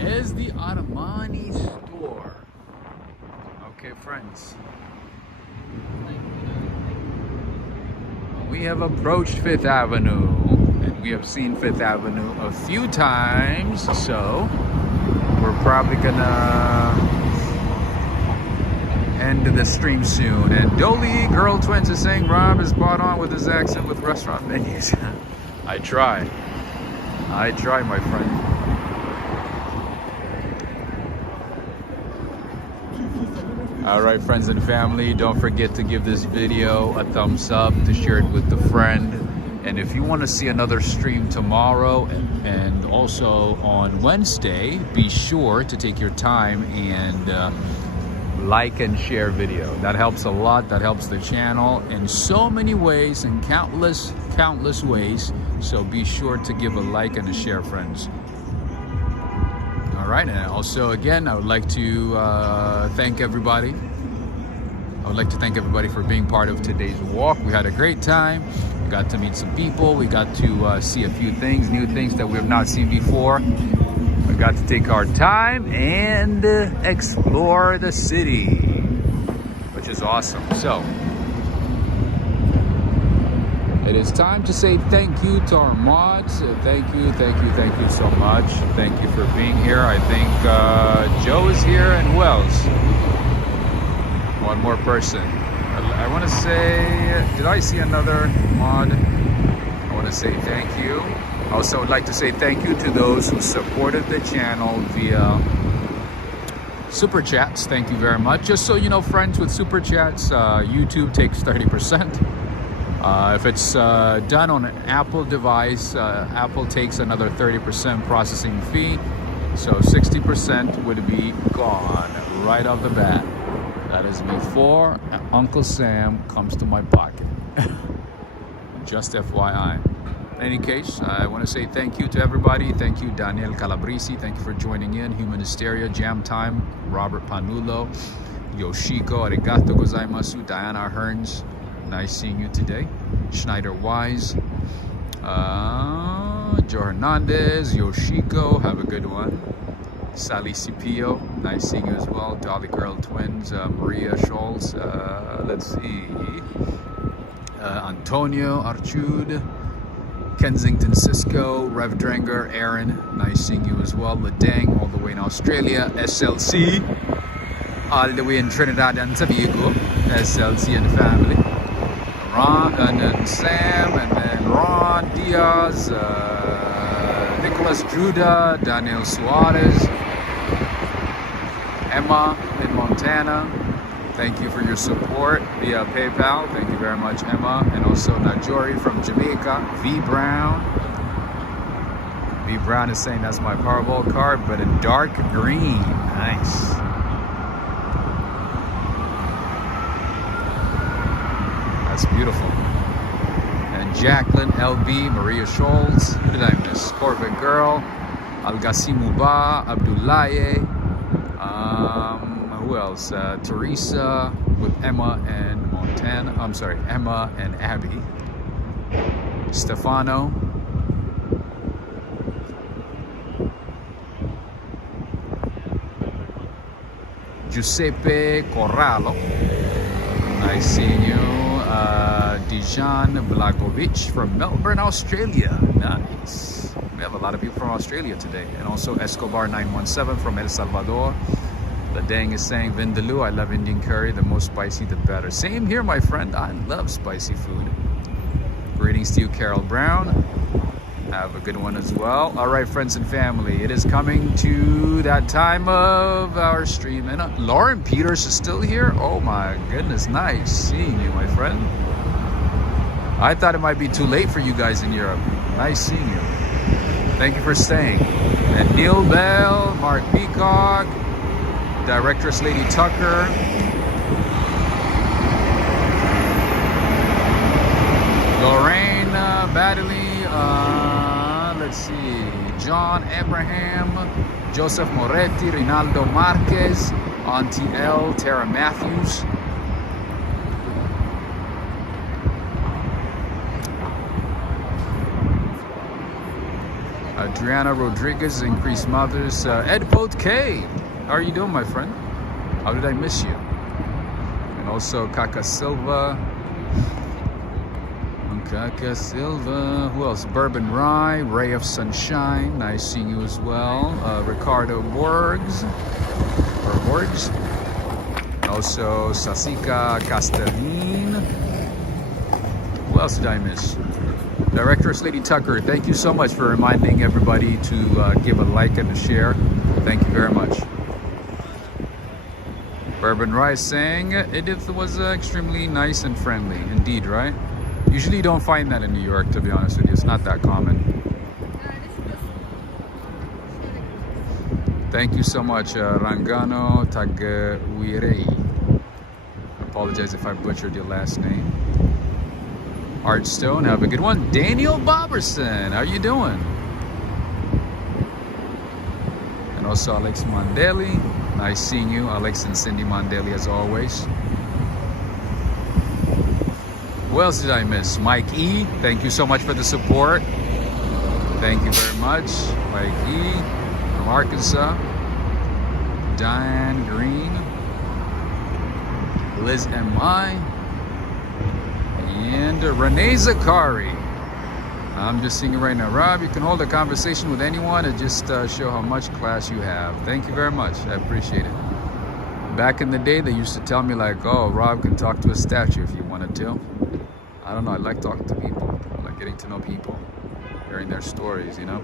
is the Armani store. Okay, friends. We have approached Fifth Avenue, and we have seen Fifth Avenue a few times, so we're probably gonna end the stream soon. And Dolly Girl Twins is saying Rob is spot on with his accent with restaurant menus. I try, my friend. All right, friends and family, don't forget to give this video a thumbs up, to share it with a friend. And if you want to see another stream tomorrow and also on Wednesday, be sure to take your time and like and share video. That helps a lot. That helps the channel in so many ways, in countless ways. So be sure to give a like and a share, friends. All right, and also again, I would like to thank everybody. I would like to thank everybody for being part of today's walk. We had a great time. We got to meet some people. We got to see a few things, new things that we have not seen before. We got to take our time and explore the city, which is awesome. So it is time to say thank you to our mods. Thank you so much. Thank you for being here. I think Joe is here, and who else? One more person. I want to say, did I see another mod? I want to say thank you. Also, would like to say thank you to those who supported the channel via Super Chats. Thank you very much. Just so you know, friends, with Super Chats, YouTube takes 30%. If it's done on an Apple device, Apple takes another 30% processing fee. So 60% would be gone right off the bat. That is before Uncle Sam comes to my pocket. Just FYI. In any case, I want to say thank you to everybody. Thank you, Daniel Calabresi. Thank you for joining in. Human Hysteria, Jam Time, Robert Panulo, Yoshiko, Arigato gozaimasu, Diana Hearns. Nice seeing you today. Schneider Wise, Joe Hernandez, Yoshiko, have a good one. Sally Cipio, nice seeing you as well. Dolly Girl Twins, Maria Scholz, let's see. Antonio Archud, Kensington Cisco, Rev Drenger, Aaron, nice seeing you as well. Ladang, all the way in Australia. SLC, all the way in Trinidad and Tobago. SLC and family. Ron, and then Sam, and then Ron Diaz, Nicholas Judah, Daniel Suarez, Emma in Montana. Thank you for your support via PayPal. Thank you very much, Emma. And also Najori from Jamaica. V Brown. V Brown is saying that's my Powerball card, but a dark green. Nice. That's beautiful. And Jacqueline, LB, Maria Scholz. Who did I miss? Corvette Girl, Algasimuba, Abdullaye. Who else? Teresa with Emma and Montana. I'm sorry, Emma and Abby. Stefano. Giuseppe Corralo. Nice seeing you. Dijan Blagovic from Melbourne, Australia. Nice. We have a lot of people from Australia today. And also Escobar 917 from El Salvador. The Dang is saying, Vindaloo, I love Indian curry. The more spicy, the better. Same here, my friend. I love spicy food. Greetings to you, Carol Brown. Have a good one as well. All right, friends and family. It is coming to that time of our stream. And Lauren Peters is still here. Oh my goodness. Nice seeing you, my friend. I thought it might be too late for you guys in Europe. Nice seeing you. Thank you for staying. And Neil Bell, Mark Peacock, Directress Lady Tucker, Lorraine Badley, let's see, John Abraham, Joseph Moretti, Rinaldo Marquez, Auntie L, Tara Matthews, Adriana Rodriguez, Increased Mothers. Ed Boat K, how are you doing, my friend? How did I miss you? And also Kaka Silva. Kaka Silva. Who else? Bourbon Rye, Ray of Sunshine. Nice seeing you as well. Ricardo Borgs. Or Borgs. And also Sasika Castellin. Who else did I miss? Directress Lady Tucker, thank you so much for reminding everybody to give a like and a share. Thank you very much. Bourbon Rice saying Edith was extremely nice and friendly. Indeed, right? Usually you don't find that in New York, to be honest with you. It's not that common. Thank you so much, Rangano Taguirei. Apologize if I butchered your last name. Art Stone, have a good one. Daniel Boberson, how you doing? And also Alex Mondeli, nice seeing you. Alex and Cindy Mondeli as always. Who else did I miss? Mike E, thank you so much for the support. Thank you very much. Mike E from Arkansas. Diane Green. Liz M.I. And Renee Zakari. I'm just seeing it right now. Rob, you can hold a conversation with anyone and just show how much class you have. Thank you very much. I appreciate it. Back in the day, they used to tell me like, oh, Rob can talk to a statue if you wanted to. I don't know. I like talking to people. I like getting to know people. Hearing their stories, you know.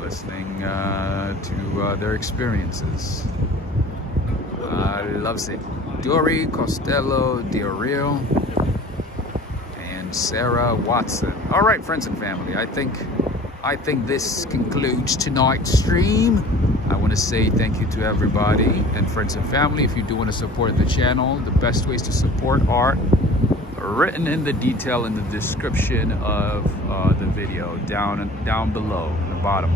Listening to their experiences. I love it. Dory Costello Diorio and Sarah Watson. All right, friends and family. I think this concludes tonight's stream. I want to say thank you to everybody and friends and family. If you do want to support the channel, the best ways to support are written in the detail in the description of the video down below in the bottom.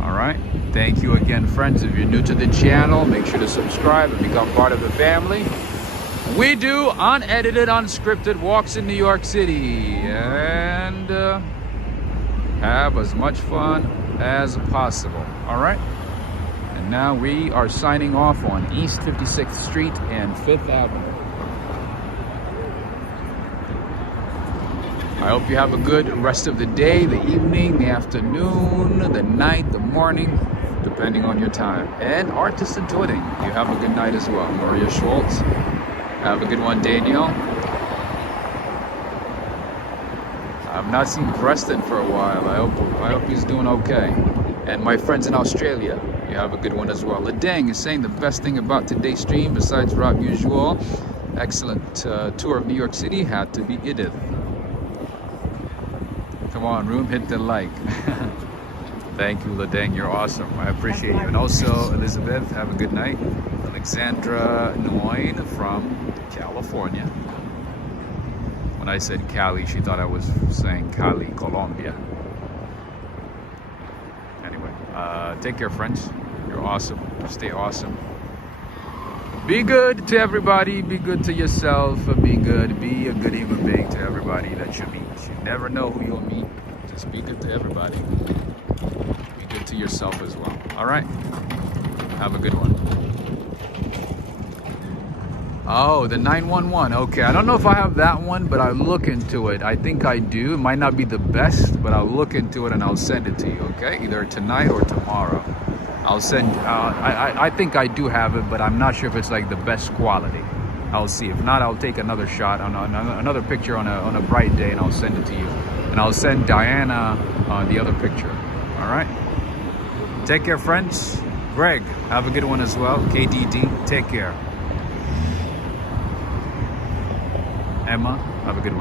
All right, thank you again, friends. If you're new to the channel, make sure to subscribe and become part of the family. We do unedited, unscripted walks in New York City and have as much fun as possible. All right, and now we are signing off on East 56th Street and 5th Avenue. I hope you have a good rest of the day, the evening, the afternoon, the night, the morning, depending on your time. And artists and twitting, you have a good night as well. Maria Schwartz, have a good one, Daniel. I've not seen Preston for a while. I hope he's doing okay. And my friends in Australia, you have a good one as well. Ledeng is saying the best thing about today's stream, besides Rob Usual, excellent tour of New York City, had to be Edith. Come on, room, hit the like. Thank you, Ledeng, you're awesome. I appreciate you. And also, Elizabeth, have a good night. Alexandra Nguyen from California. When I said Cali, she thought I was saying Cali, Colombia. Anyway, take care, friends. You're awesome. Stay awesome. Be good to everybody. Be good to yourself. Be good. Be a good human being to everybody that you meet. You never know who you'll meet. Just be good to everybody. Be good to yourself as well. All right? Have a good one. Oh, the 911. Okay, I don't know if I have that one, but I'll look into it. I think I do. It might not be the best, but I'll look into it and I'll send it to you, okay? Either tonight or tomorrow. I'll send, I think I do have it, but I'm not sure if it's like the best quality. I'll see. If not, I'll take another shot on another picture on a bright day and I'll send it to you. And I'll send Diana the other picture. All right? Take care, friends. Greg, have a good one as well. KDD, take care. Emma, have a good one.